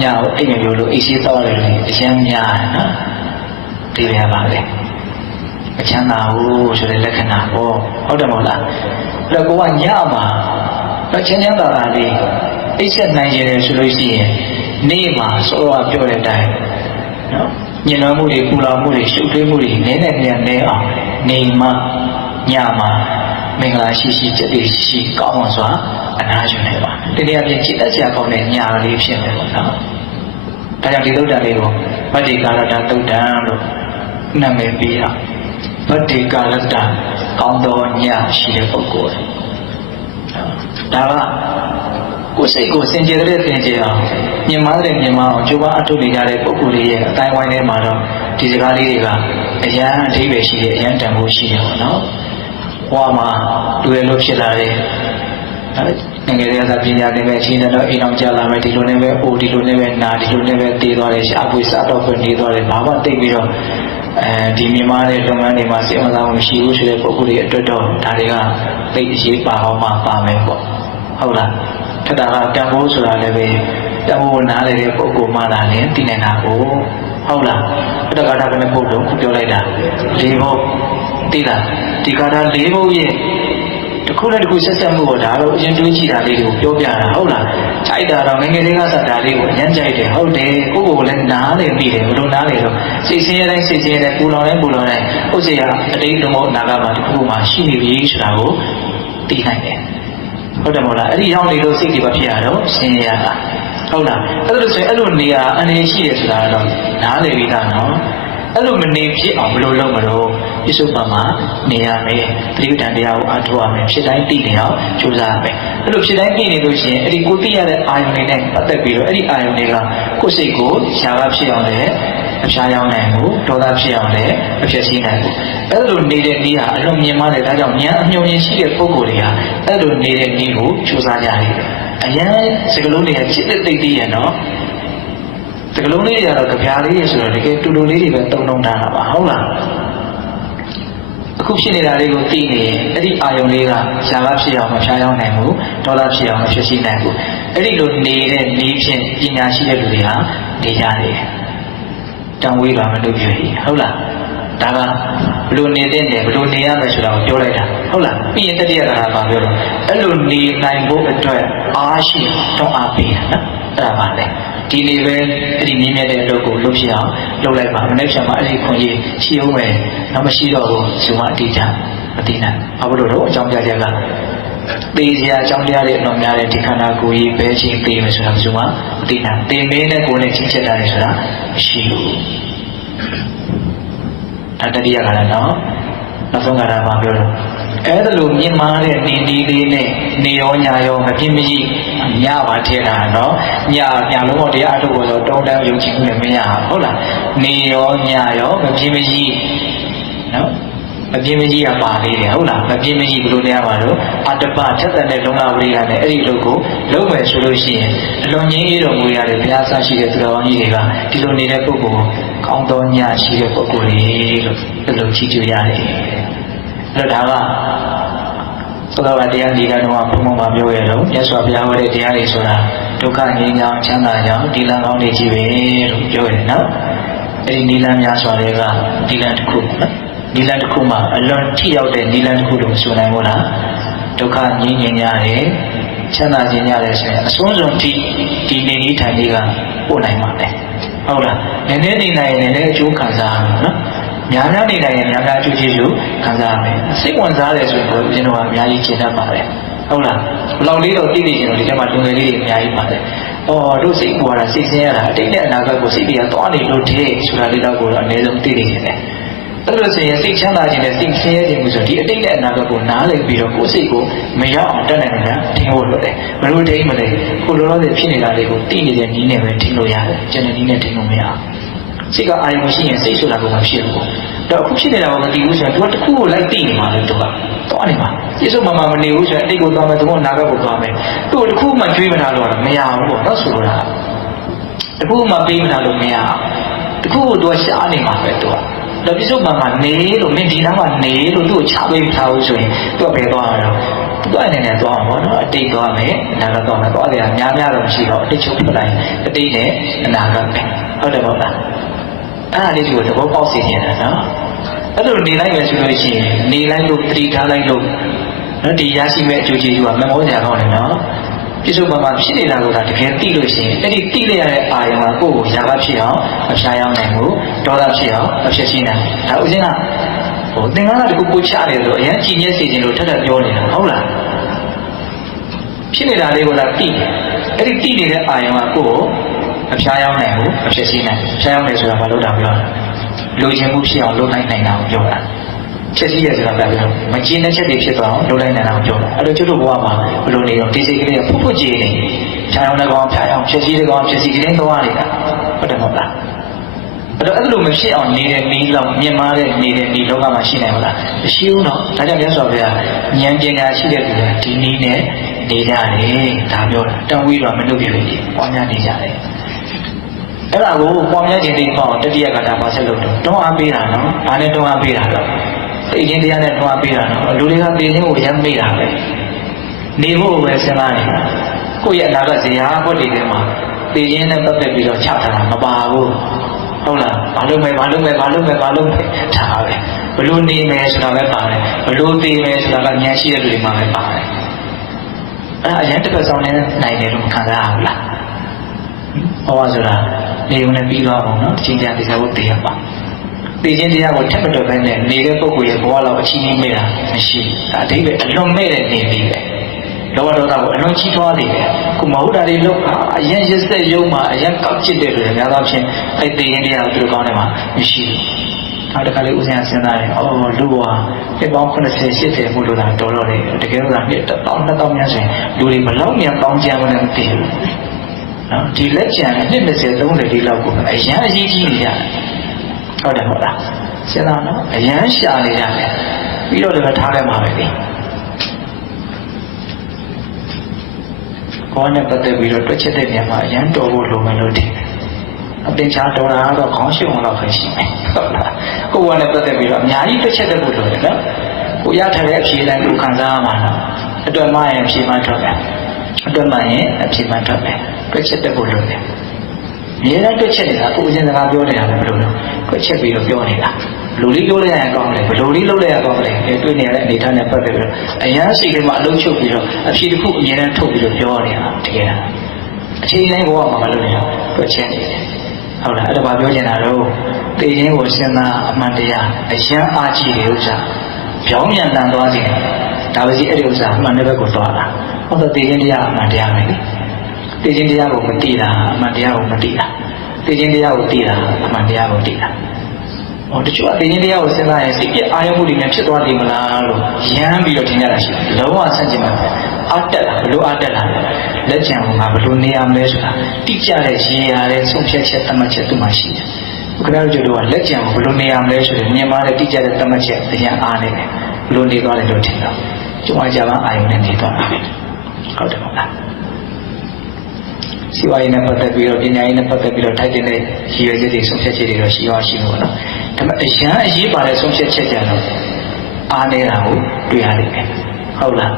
ညကိုအိမ်မပြောလို့အိပ်ရှိတော့တယ်လေအရှမ်းများတယ်နော်ဒီပဲပါပဲအချမ်းသာဘူးဆိုတဲ့လက္ခဏာပေါ့ဟုတ်တယ်မဟုတ်လားအဲ့တော့ကိုကညမှာချမ်းချမ်းသာသာလေးအိပ်ဆက်နိုင်ရတယ်ဆိုလို့ရှိရင်နေ့မှာစောစောပြောတဲ့အတိုင်းနော်ညင်တော်မှုတွေပူလောင်မှုတွေရှုပ်ထွေးမှုတွေနည်းနည်းအောင်နေမှညမှာမင်္ဂလာရှိကြည်ရှိကောင်းအောင်စွာအနာယူနေပါဒီနေ့အပြင်จิตသက်စရာကောင်းတဲ့ညလေးဖြစ်နေပေါ့နော်ဒါကြောင့်ဒီသုဒ္ဓလေးကိုဗတ္တိကာရတသုဒ္ဓံလို့နာမည်ပေးတာဗတ္တိကာရတကောင်းသောညရှိတဲ့ပုဂ္ဂိုလ်ဒါကကိုယ်စိတ်ကိုစင်ကြယ်တဲ့စင်ကြယ်အောင်မြင်မာတဲ့မြင်မာအောင်ကြိုးပမ်းအထုတ်နေကြတဲ့ပုဂ္ဂိုလ်တွေရဲ့အတိုင်းဝိုင်းထဲမှာတော့ဒီစကားလေးတွေကအရန်အဓိပ္ပာယ်ရှိတယ်အရန်တန်ဖိုးရှိတယ်ပေါ့နော်ဘဝမှာလူရလို့ဖြစ်လာတယ်ငယ်ငယ်လေးကပညာသင်မဲ့အချိန်တော့အိမ်အောင်ကြလာမယ်ဒီလိုနဲ့ပဲအိုဒီလိုနဲ့ပဲနာဒီလိုနဲ့ပဲတည်သွားတယ်ရှားပွေစားတော့ဖွင့်နေသွားတယ်ဘာမှတိတ်ပြီးတော့ဒီမြင်မာတဲ့လုပ်ငန်းတွေမှာစိတ်ဝင်စားမှုမရှိဘူးဆိုတဲ့ပုဂ္ဂိုလ်တွေအတွက်တော့ဒါတွေကသိအရေးပါအောင်ပါမယ်ပေါ့ဟုတ်လားထက်တာကတန်ဖိုးဆိုတာလည်းပဲတန်ဖိုးနားလေတဲ့ပုဂ္ဂိုလ်မှသာလည်းသိနေတာကိုဟုတ်လားအတ္တကာထကလည်းပုဂ္ဂိုလ်ခုပြောလိုက်တာ၄ဘုတ်သိလားဒီကာထ၄ဘုတ်ရဲ့တစ်ခုနဲ့တစ်ခုဆက်ဆက်မှုကိုဒါတော့အရင်တွေးကြည့်တာလေးကိုပြောပြတာဟုတ်လားခြိုက်တာတော့ငယ်ငယ်လေးကစတာလေးကိုအရင်ကြိုက်တယ်ဟုတ်တယ်ကိုယ့်ကိုယ်လည်းနားလေပြီးတယ်ဘလို့နားလေတော့စိတ်ဆင်းရဲတိုင်းပူလောင်တိုင်းဟုတ်စေရအတိတ်တုန်းကအနာဂတ်မှာတစ်ခုမှရှိနေပြီဆိုတာကိုသိနိုင်တယ်ဟုတ်တယ်မဟုတ်လားအဲ့ဒီကြောင့်လေလို့စိတ်တွေမဖြစ်ရတော့ဆင်းရဲရတာဟုတ်လားအဲ့လိုဆိုရင်အဲ့လိုနေရာအနေရှိတယ်ဆိုတာတော့နားလေပြီးသားနော်အဲ့လိုမနေဖြစ်အောင်ဘယ်လိုလုပ်မလို့ ပြစ္ဆုတ်ပံမှာနေရမယ်သတိပဋ္ဌာန်တရားကိုအားထုတ်ရမယ်ဖြစ်တိုင်းသိနေအောင်ကြိုးစားရမယ်အဲ့လိုဖြစ်တိုင်းသိနေလို့ရှိရင်အဲ့ဒီကိုသိရတဲ့အာယုန်တွေနဲ့ပတ်သက်ပြီးတော့အဲ့ဒီအာယုန်တွေကကိုယ်စိတ်ကိုရှားပါဖြစ်အောင်လည်းအဖျားရောက်နိုင်ဘူးဒေါသဖြစ်အောင်လည်းအဖြစ်ရှိနိုင်ဘူးအဲ့လိုနေတဲ့နည်းဟာအလွန်မြင်မာတယ်ဒါကြောင့်ဉာဏ်အမြုံရင်ရှိတဲ့ပုဂ္ဂိုလ်တွေဟာအဲ့လိုနေတဲ့နည်းကိုကြိုးစားကြတယ်အရင်စကလုံးတွေကจิตသိသိရနော်စကလုံးလေးတွေကတော့ကြပြားလေးဆိုတော့တကယ်တူတူလေးတွေပဲတုံတုံထားတာပါဟုတ်လားအခုဖြစ်နေတာလေးကိုသိနေရင်အဲ့ဒီအာယုံလေးကရှားပါဖြစ်အောင်မဖျားရောက်နိုင်ဘူးဒေါသဖြစ်အောင်မဖြစ်ရှိနိုင်ဘူးအဲ့ဒီလိုနေတဲ့နည်းဖြင့်ပညာရှိတဲ့လူတွေဟာနေကြတယ်တောင်းဝေးပါမလို့ပြောရင်ဟုတ်လားဒါကဘလို့နေတဲ့နေဘလို့နေရမယ်ဆိုတာကိုပြောလိုက်တာဟုတ်လားပြီးရင်တတိယကဘာပြောတော့အဲ့လိုနေနိုင်ဖို့အတွက်အားရှိတောင်းအားပေးတာနော်အဲ့ဒါပါလေဒီနေ့ပဲအဲ့ဒီမြင်မြတ်တဲ့အလုပ်ကိုလုပ်ဖြစ်အောင်လုပ်လိုက်ပါမနေ့ကမှအဲ့ဒီခွန်ကြီးရှိအောင်ပဲတော့မရှိတော့ဘူးဇုံမအတိအကျမသိနိုင်ဘာလို့တော့အကြောင်းပြချက်ကသေစရာအကြောင်းတရားတွေအတော်များတဲ့ဒီခန္ဓာကိုယ်ကြီးပဲချင်းသိမယ်ဆိုတာဇုံမမသိနိုင်သင်မင်းနဲ့ကိုယ်နဲ့ချင်းချက်တာလေဆိုတာမရှိဘူးဒါတတိယကလည်းနော်နောက်ဆုံးကလည်းဘာပြောလို့အဲ့ဒါလိုမြင်မာတဲ့နေဒီလေးနဲ့နေရောညာရောမပြင်းမကြီးညပါထည့်တာနော်ညလုံးတော့တရားအထုတ်ဖို့ဆိုတုံးတန်းယုံကြည်မှုနဲ့မရဟုတ်လားနေရောညာရောမပြင်းမကြီးနော်မပြင်းမကြီးကပါလေးတယ်ဟုတ်လားမပြင်းမကြီးဘယ်လိုလဲရမှာတော့အတ္တပထက်တဲ့လုံလဝရိကနဲ့အဲ့ဒီလိုကိုလုံးမယ်ဆိုလို့ရှိရင်အလွန်ငြင်းအေးတော်မူရတဲ့ဘုရားဆရှိတဲ့သူတော်ကောင်းကြီးတွေကဒီလိုနေတဲ့ပုဂ္ဂိုလ်ကောင်းသောညရှိတဲ့ပုဂ္ဂိုလ်တွေလို့ဒီလိုချီးကျူးရတယ်အဲ့ဒါကသောတာတရားဒီကတော့ဘုံဘုံမှာပြောရတော့မြတ်စွာဘုရားဟောတဲ့တရားတွေဆိုတာဒုက္ခငြိမ်းချမ်းချမ်းသာကြောင်းဒီလမ်းကောင်းတွေကြီးပဲလို့ပြောရတယ်နော်အဲ့ဒီနိလန်းများစွာတွေကဒီလမ်းတစ်ခုနော်နိလန်းတစ်ခုမှာအလွန်ထိရောက်တဲ့နိလန်းတစ်ခုလို့ဆိုနိုင်မို့လားဒုက္ခငြိမ်းချမ်းရတယ်ချမ်းသာခြင်းရတယ်ဆိုရင်အဆုံးစွန်ထိဒီနေနည်းထိုင်လေးကပို့နိုင်ပါလေဟုတ်လားနည်းနည်းနေနိုင်ရင်လည်းအကျိုးခံစားရမယ်နော်များများနေနိုင်ရင်များများအကျိုးကျေးဇူးခံစားရမယ်စိတ်ဝင်စားတယ်ဆိုရင်ကျွန်တော်ကအများကြီးကျင့်တတ်ပါတယ်ဟုတ်လားဘလောက်လေးတော့သိနေရင်တော့ဒီထဲမှာတွင်ငယ်လေးတွေအများကြီးပါတယ်တို့စိတ်ပေါ်တာစိတ်ဆင်းရတာအတိတ်နဲ့အနာဂတ်ကိုစိတ်တွေကသွားနေလို့တဲ့ဆိုတာလေးတော့ကိုတော့အနည်းဆုံးသိနေတယ်အဲ့လိုဆိုရင်စိတ်ချမ်းသာခြင်းနဲ့စိတ်ဆင်းရဲခြင်းကိုဆိုဒီအတိတ်နဲ့အနာဂတ်ကိုနားလည်ပြီးတော့ကိုယ်စိတ်ကိုမရောက်အောင်တက်နိုင်တယ်များထင်ဖို့လိုတယ်မလို့ထိမလဲကိုလိုလိုဖြစ်နေတာလေးကိုသိနေတဲ့နည်းနဲ့ပဲထင်လို့ရတယ်ကျန်တဲ့နည်းနဲ့ထင်လို့မရဘူးစိတ်ကအာရုံမရှိရင်စိတ်ဆိုတာကမရှိဘူးတော့အခုဖြစ်နေတာကမသိဘူးဆိုတော့သူကတစ်ခုကိုလိုက်သိနေမှာလေသူကသွားနေမှာယေရှုမမနေဘူးဆိုရင်အတိတ်ကိုသွားမယ်သူကနာဂတ်ကိုသွားမယ်သူ့တစ်ခုမှကျွေးမထားလို့မရဘူးပေါ့နော်ဆိုလိုတာတစ်ခုမှပေးမထားလို့မရတစ်ခုကိုသူကရှားနေမှာပဲသူကတော့ပြစ္ဆုတ်ပံမှာနေလို့မင်းဒီနားမှာနေလို့သူ့ကိုချပေးမထားဘူးဆိုရင်သူကဘယ်သွားရတော့သူကအနေနဲ့သွားမှာပေါ့နော်အတိတ်သွားမယ်အနာဂတ်သွားမယ်သွားတယ်ကများများတော့မရှိတော့အတိတ်ချုပ်ပြလိုက်အတိတ်နဲ့အနာဂတ်ပဲဟုတ်တယ်ပေါ့လားအဲ့ဒါလေးကိုသဘောပေါက်စေချင်တာနော်အဲ့လိုနေလိုက်မယ်ဆိုလို့ရှိရင်နေလိုက်လို့တတိထားလိုက်လို့နော်ဒီရရှိမဲ့အကျိုးကျေးဇူးကမမောစရာကောင်းတယ်နော်ပြစ္ဆုတ်ပံမှာဖြစ်နေတာကတကယ်သိလို့ရှိရင်အဲ့ဒီသိလိုက်ရတဲ့အာယုံကကိုယ့်ကိုຢာကဖြစ်အောင်မဖြားရောက်နိုင်ဘူးဒေါသဖြစ်အောင်မဖြစ်ရှိနိုင်ဒါဥစဉ်ကသင်္ကန်းကတခုပို့ချတယ်ဆိုအရင်ကြည်ညက်စေခြင်းလို့ထပ်ထပ်ပြောနေတာဟုတ်လားဖြစ်နေတာလေးကိုလည်းသိတယ်အဲ့ဒီသိနေတဲ့အာယုံကကိုယ့်ကိုအဖြားရောက်နိုင်ဘူးမဖြစ်ရှိနိုင်ဖြားရောက်နေဆိုတာမလုပ်တာပြောတာလိုချင်မှုဖြစ်အောင်လုပ်နိုင်တာကိုပြောတာဖြစ်ရှိရဆိုတာပြောမကျင်းတဲ့ချက်တွေဖြစ်သွားအောင်လုပ်နိုင်တာကိုပြောတာအဲ့လိုကျွတ်တို့ဘဝမှာဘယ်လိုနေတော့ဒီစိတ်ကလေးကဖုတ်ဖုတ်ကြည်နေဖြားရောက်တဲ့ကောင်ဖြားရောက်ဖြစ်ရှိတဲ့ကောင်ဖြစ်ရှိတဲ့သွားနေတာဟုတ်တယ်မဟုတ်လားအဲ့တော့အဲ့လိုမဖြစ်အောင်နေတဲ့နည်းလောက်မြင်မာတဲ့နေတဲ့ဒီလောကမှာရှိနိုင်မလားမရှိဘူးတော့ဒါကြောင့်မြတ်စွာဘုရားဉာဏ်ပညာရှိတဲ့သူကဒီနည်းနဲ့နေကြတယ်ဒါပြောတာတန်ဝေးတော့မလုပ်ပြဘူးပွားများနေကြတယ်အဲ့ဒါကိုပွားများခြင်းတိတ်ပေါ့တတိယကတာမှာဆက်လုပ်တော့တွန်းအားပေးတာနော်ဘာနဲ့တွန်းအားပေးတာတော့သိခြင်းတရားနဲ့တွန်းအားပေးတာနော်လူတွေကသိခြင်းကိုရမ်းမေးတာပဲနေဖို့ပဲစဉ်းစားနေတာကိုယ့်ရဲ့အနာဂတ်ဇရာဘွက်တွေထဲမှာသိခြင်းနဲ့ပတ်သက်ပြီးတော့ချထားတာမပါဘူးဟုတ်လားဘာလို့မဲဒါပဲဘလို့နေမယ်ဆိုတာပဲပါတယ်ဘလို့သိမယ်ဆိုတာကဉာဏ်ရှိတဲ့လူတွေမှာပဲပါတယ်အဲ့ဒါအရင်တစ်ပတ်ဆောင်နေနိုင်တယ်လို့မခံစားရဘူးလားဟောဆိုတာနေုံနဲ့ပြီးသွားအောင်နော်ချင်းတရားတရားကိုသိရပါသိချင်းတရားကိုထပ်မတော်ပဲနဲ့နေတဲ့ပုဂ္ဂိုလ်ရဲ့ဘဝလောက်အချင်းကြီးမေ့တာမရှိဒါအတိတ်ပဲအလွန်မဲ့တဲ့နေပြီပဲလောဘဒေါသကိုအလွန်ကြီးထွားနေတယ်ကိုမဟုတ်တာတွေလောက်အရင်ရစ်သက်ရုံမှာအရင်ကောက်ကျစ်တဲ့လူတွေများသောဖြင့်အဲ့သိချင်းတရားကိုသူတို့ကောင်းတယ်မှာမရှိဘူး နောက်တစ်ခါလေးဦးဇင်းကစဉ်းစားတယ်အော်လူဟာနှစ်ပေါင်း80 80မှုလို့သာတော်တော့တယ်တကယ်လို့သာနှစ်1000 2000များဆိုရင်လူတွေဘလောက်များပေါင်းကြမ်းမလဲမသိဘူးနော်ဒီလက်ကျန်နှစ်20 30ဒီလောက်ကိုအရန်အရေးကြီးနေရတယ်ဟုတ်တယ်ဟုတ်လားစဉ်းစားနော်အရန်ရှာနေရတယ်ပြီးတော့လည်းထားလိုက်မှာပဲလေကောနဲ့ပတ်သက်ပြီးတော့တွက်ချက်တဲ့နေရာမှာအရန်တော်ဖို့လိုမယ်လို့ထင်တယ်အပင်ချာတော်တာကတော့ခေါင်းရှုံတော့ပဲရှိမယ်ဟုတ်လားကိုယ်ကလည်းပတ်သက်ပြီးတော့အများကြီးတွက်ချက်တဲ့ဖို့လိုတယ်နော်ကိုရထားတဲ့အဖြေတိုင်းကိုခံစားရမှာနော်အတွက်မှရင်အဖြေမှထွက်တယ်အတွက်မှရင်အဖြေမှထွက်တယ်တွက်ချက်တဲ့ဖို့လိုတယ်အများကြီးတွက်ချက်နေတာကိုယ်ချင်းစကားပြောနေတာလည်းမလို့တွက်ချက်ပြီးတော့ပြောနေတာဘလူလေးပြောလိုက်ရကောင်းတယ်ဘလူလေးလုပ်လိုက်ရကောင်းတယ်တွေ့နေရတဲ့အနေထားနဲ့ပတ်သက်ပြီးတော့အရန်စိတ်ကမှအလုံးချုပ်ပြီးတော့အဖြေတစ်ခုအများနဲ့ထုတ်ပြီးတော့ပြောနေတာတကယ်လားအချိန်တိုင်းဘဝမှာမလုပ်နေတာတွက်ချက်နေတယ်ဟုတ်လားအဲ့ဒါဘာပြောချင်တာတော့တေခြင်းကိုစဉ်းစားအမှန်တရားအရန်အားကြီးတယ်ဥစ္စာပြောင်းပြန်တန်သွားစေတယ်ဒါပဲကြီးအဲ့ဒီဥစ္စာအမှန်တဲ့ဘက်ကိုသွားတာဟုတ်တော့တေခြင်းတရားအမှန်တရားပဲလေတေခြင်းတရားကိုမသိတာအမှန်တရားကိုမသိတာတေခြင်းတရားကိုသိတာအမှန်တရားကိုသိတာဟောတချို့အတေခြင်းတရားကိုစဉ်းစားရင်စိတ်ပြအာရုံမှုတွေနဲ့ဖြစ်သွားတယ်မလားလို့ရမ်းပြီးတော့ထင်ကြတာရှိတယ်လုံးဝဆန့်ကျင်ပါအားတက်လာဘလို့အားတက်လာလက်ကျန်ကဘလို့နေရမလဲဆိုတာတိကျတဲ့ရေရာတဲ့ဆုံးဖြတ်ချက်သတ်မှတ်ချက်သူမှရှိတယ်ခဏတို့တို့ကလက်ကျန်ဘလို့နေရမလဲဆိုရင်မြင်မာတဲ့တိကျတဲ့သတ်မှတ်ချက်အရင်အားနေတယ်ဘလို့နေသွားတယ်လို့ထင်တော့ကျုံကြပါအာရုံနဲ့နေသွားတာဟုတ်တယ်မဟုတ်လားစီဝါရေးနဲ့ပတ်သက်ပြီးတော့ပညာရေးနဲ့ပတ်သက်ပြီးတော့ထိုက်တဲ့ရည်ရွယ်ချက်တွေဆုံးဖြတ်ချက်တွေတော့ရှိအောင်ရှိလို့နော်ဒါပေမဲ့အရန်အရေးပါတဲ့ဆုံးဖြတ်ချက်ကြတော့အားနေတာကိုတွေ့ရလိမ့်မယ်ဟုတ်လား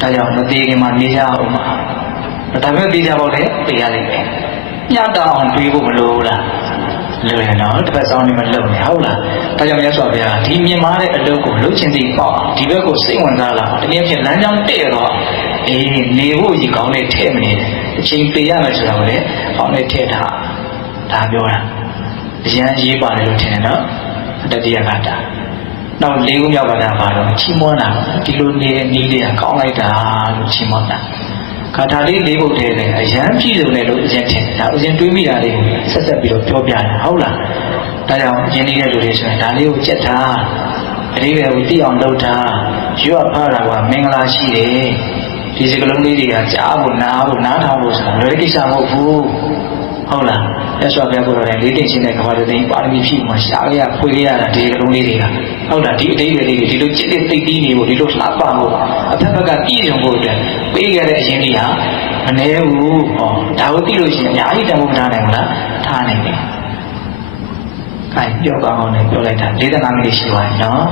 ဒါကြောင့်မသေးခင်မှာနေကြအောင်ပါဒါပေမဲ့သိကြပေါ့လေသိရလိမ့်မယ်ညတာအောင်တွေးဖို့မလိုဘူးလားလိုရနော်တစ်ပတ်ဆောင်နေမလုပ်နဲ့ဟုတ်လားဒါကြောင့်မြတ်စွာဘုရားဒီမြင်မာတဲ့အလုပ်ကိုလုပ်ချင်သည်ပေါ့ဒီဘက်ကိုစိတ်ဝင်စားလာတကယ်ဖြစ်လမ်းကြောင်းတည့်တော့အေးနေဖို့ကြီးကောင်းနေထဲ့မနေအချိန်ပေးရမယ်ဆိုတာကိုလေကောင်းနေထဲ့တာဒါပြောတာအရန်ရေးပါတယ်လို့ထင်တယ်နော်တတိယကတာနောက်၄ခုမြောက်ကတာပါတော့ချီးမွမ်းတာဒီလိုနေတဲ့နည်းလေးကကောင်းလိုက်တာလို့ချီးမွမ်းတာဂါထာလေး၄ပုဒ်တည်းလည်းအရန်ပြည့်စုံတယ်လို့အရင်ထင်ဒါအရင်တွေးမိတာလေးကိုဆက်ဆက်ပြီးတော့ပြောပြတယ်ဟုတ်လားဒါကြောင့်ရင်းနှီးတဲ့လူတွေဆိုရင်ဒါလေးကိုကြက်တာအလေးပဲကိုသိအောင်လုပ်တာရွတ်ဖားတာကမင်္ဂလာရှိတယ်ဒီစကလုံးလေးတွေကကြားဖို့နားဖို့နားထောင်ဖို့ဆိုတာလွယ်ကိစ္စမဟုတ်ဘူးဟုတ်လားလက်စွာပြတ်ကိုတော့လေးသိချင်းတဲ့ကဘာလို့သိပါရမီဖြည့်မှရှားရဖွေရတာဒီစကလုံးလေးတွေကဟုတ်လားဒီအတိတ်လေးတွေဒီလိုจิตသိသိပြီးနေဖို့ဒီလိုလှပဖို့အဖက်ဖက်ကပြည့်စုံဖို့အတွက်ပေးခဲ့တဲ့အရင်လေးဟာမနှဲဘူးဟောဒါကိုသိလို့ရှိရင်အများကြီးတန်ဖိုးထားနိုင်မလားထားနိုင်တယ်ခိုင်ပြောကောင်းတယ်ပြောလိုက်တာ45မိနစ်ရှိပါပြီနော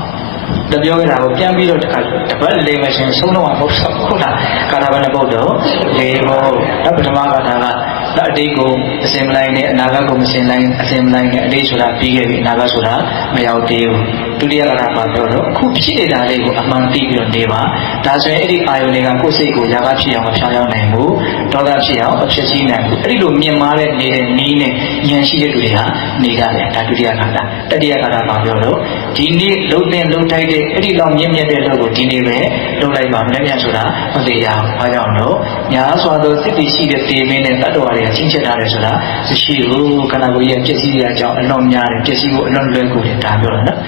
်တပြောခဲ့တာကိုပြန်ပြီးတော့တစ်ပတ်လေးမှရှင်ဆုံးတော့မဟုတ်ဘူးဟုတ်လားကာထာဘယ်နှပုဒ်တော့၄ပုဒ်နောက်ပထမကာထာကလက်အတိတ်ကိုအစင်မလိုက်နဲ့အနာဂတ်ကိုမစင်လိုက်အစင်မလိုက်နဲ့အတိတ်ဆိုတာပြီးခဲ့ပြီအနာဂတ်ဆိုတာမရောက်သေးဘူးဒုတိယကာထာမှာပြောတော့အခုဖြစ်နေတာလေးကိုအမှန်သိပြီးတော့နေပါဒါဆိုရင်အဲ့ဒီအာယုန်တွေကကိုယ်စိတ်ကိုຢာကဖြစ်အောင်မဖြောင်းရောက်နိုင်ဘူးဒေါသဖြစ်အောင်အဖြစ်ရှိနိုင်ဘူးအဲ့ဒီလိုမြင်မာတဲ့နေတဲ့နည်းနဲ့ဉာဏ်ရှိတဲ့လူတွေဟာနေကြတယ်ဒါဒုတိယကာထာတတိယကာထာမှာပြောတော့ဒီနေ့လုံးတဲ့လုံးထိုက်တဲ့အဲ့ဒီလောက်မြင့်မြတ်တဲ့လို့ကိုဒီနေ့ပဲလုပ်လိုက်ပါမလဲမြန်ဆိုတာမသိရအောင်ဘာကြောင့်လို့ညာစွာသောစိတ်တည်ရှိတဲ့တေမင်းနဲ့တတ္တဝါတွေကချင်းချက်ထားတယ်ဆိုတာမရှိဘူးခန္ဓာကိုယ်ရဲ့ပျက်စီးတဲ့အကြောင်းအလွန်များတယ်ပျက်စီးဖို့အလွန်လွယ်ကူတယ်ဒါပြောတော့နော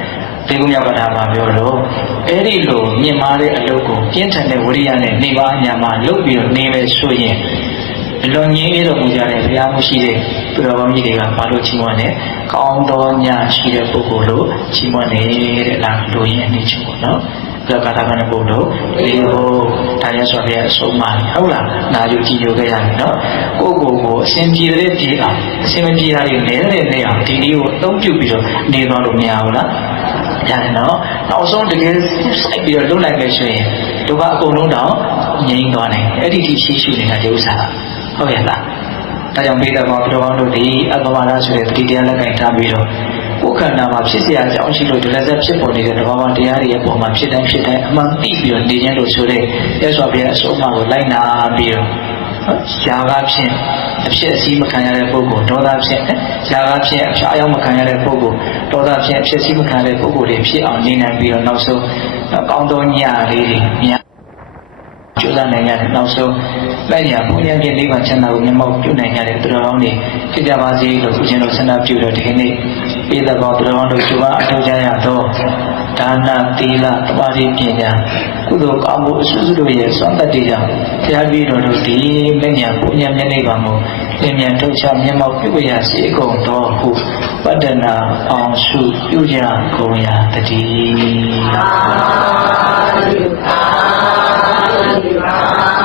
်ဒီကုမြောက်ကထာမှာပြောလို့အဲ့ဒီလိုမြင့်မားတဲ့အလုပ်ကိုပြင်းထန်တဲ့ဝိရိယနဲ့နေပါညာမှာလုပ်ပြီးတော့နေမယ်ဆိုရင်အလွန်ငြင်းရတော့မူကြတဲ့ဘုရားမရှိတဲ့သူတော်ကောင်းကြီးတွေကဘာလို့ချီးမွမ်းတယ်ကောင်းသောညာရှိတဲ့ပုဂ္ဂိုလ်လို့ချီးမွမ်းတယ်လားလူရင်းအနေချင်းပေါ့နော်ဒါကာထာကနပုဒ်လို့ဒီဟိုဒါရဆိုပြအဆုံးမဟုတ်လားနာယူကြည့်လို့ခဲ့ရတယ်နော်ကိုယ့်ကိုယ်အစဉ်ပြေတဲ့ပြေအောင်အစဉ်မပြေတာတွေနေတဲ့နေအောင်ဒီနည်းကိုအသုံးပြုပြီးတော့နေသွားလို့မရဘူးလားရတယ်နော်နောက်ဆုံးတကယ်စိုက်ပြီးတော့လုပ်လိုက်မယ်ဆိုရင်ဒုက္ခအကုန်လုံးတော့ငြိမ်းသွားနိုင်အဲ့ဒီထိရှိရှိနေတာဒီဥစ္စာဟုတ်ရဲ့လားဒါကြောင့်မိသားစုတော်ကောင်းတို့ဒီအပ္ပမနာဆိုတဲ့တတိတရားလက်ကင်ထားပြီးတော့ကိုယ်ခန္ဓာမှာဖြစ်เสียအကြောင်းရှိလို့ဒီလက်ဆက်ဖြစ်ပေါ်နေတဲ့တဘာဝတရားတွေရဲ့ပုံမှာဖြစ်တိုင်းဖြစ်တိုင်းအမှန်သိပြီးတော့နေခြင်းလို့ဆိုတဲ့ရသော်ဘုရားအဆုံးအမကိုလိုက်နာပြီးတော့ຢာကဖြင့်အဖြစ်အစည်းမခံရတဲ့ပုဂ္ဂိုလ်ဒေါသဖြင့်ຢာကဖြင့်အဖြာရောက်မခံရတဲ့ပုဂ္ဂိုလ်ဒေါသဖြင့်အဖြစ်အစည်းမခံရတဲ့ပုဂ္ဂိုလ်တွေဖြစ်အောင်နေနိုင်ပြီးတော့နောက်ဆုံးကောင်းသောညလေးတွေမြတ် ကျိုးစားနိုင်ကြတယ်နောက်ဆုံးလက်ညာဘုံညာပြင်လေးပါချမ်းသာကိုမျက်မှောက်ပြုနိုင်ကြတဲ့သူတော်ကောင်းတွေဖြစ်ကြပါစေလို့ဦးဇင်းတို့ဆန္ဒပြုလို့ဒီကနေ့ပြည်သက်ပေါင်းသူတော်ကောင်းတို့ကျိုးအားအထောက်ကြရတော့ဒါနသီလသမာဓိပညာကုသိုလ်ကောင်းမှုအစွတ်စွတ်တို့ရဲ့စွမ်းတတ်တွေကြောင့်တရားပြီးတော်တို့ဒီလက်ညာဘုံညာမျက်နှိပ်ပါမှုလင်းမြန်ထုတ်ချမျက်မှောက်ပြုရစေကုန်တော်ဟုပတ္တနာအောင်စုပြုကြကုန်ရာတည်း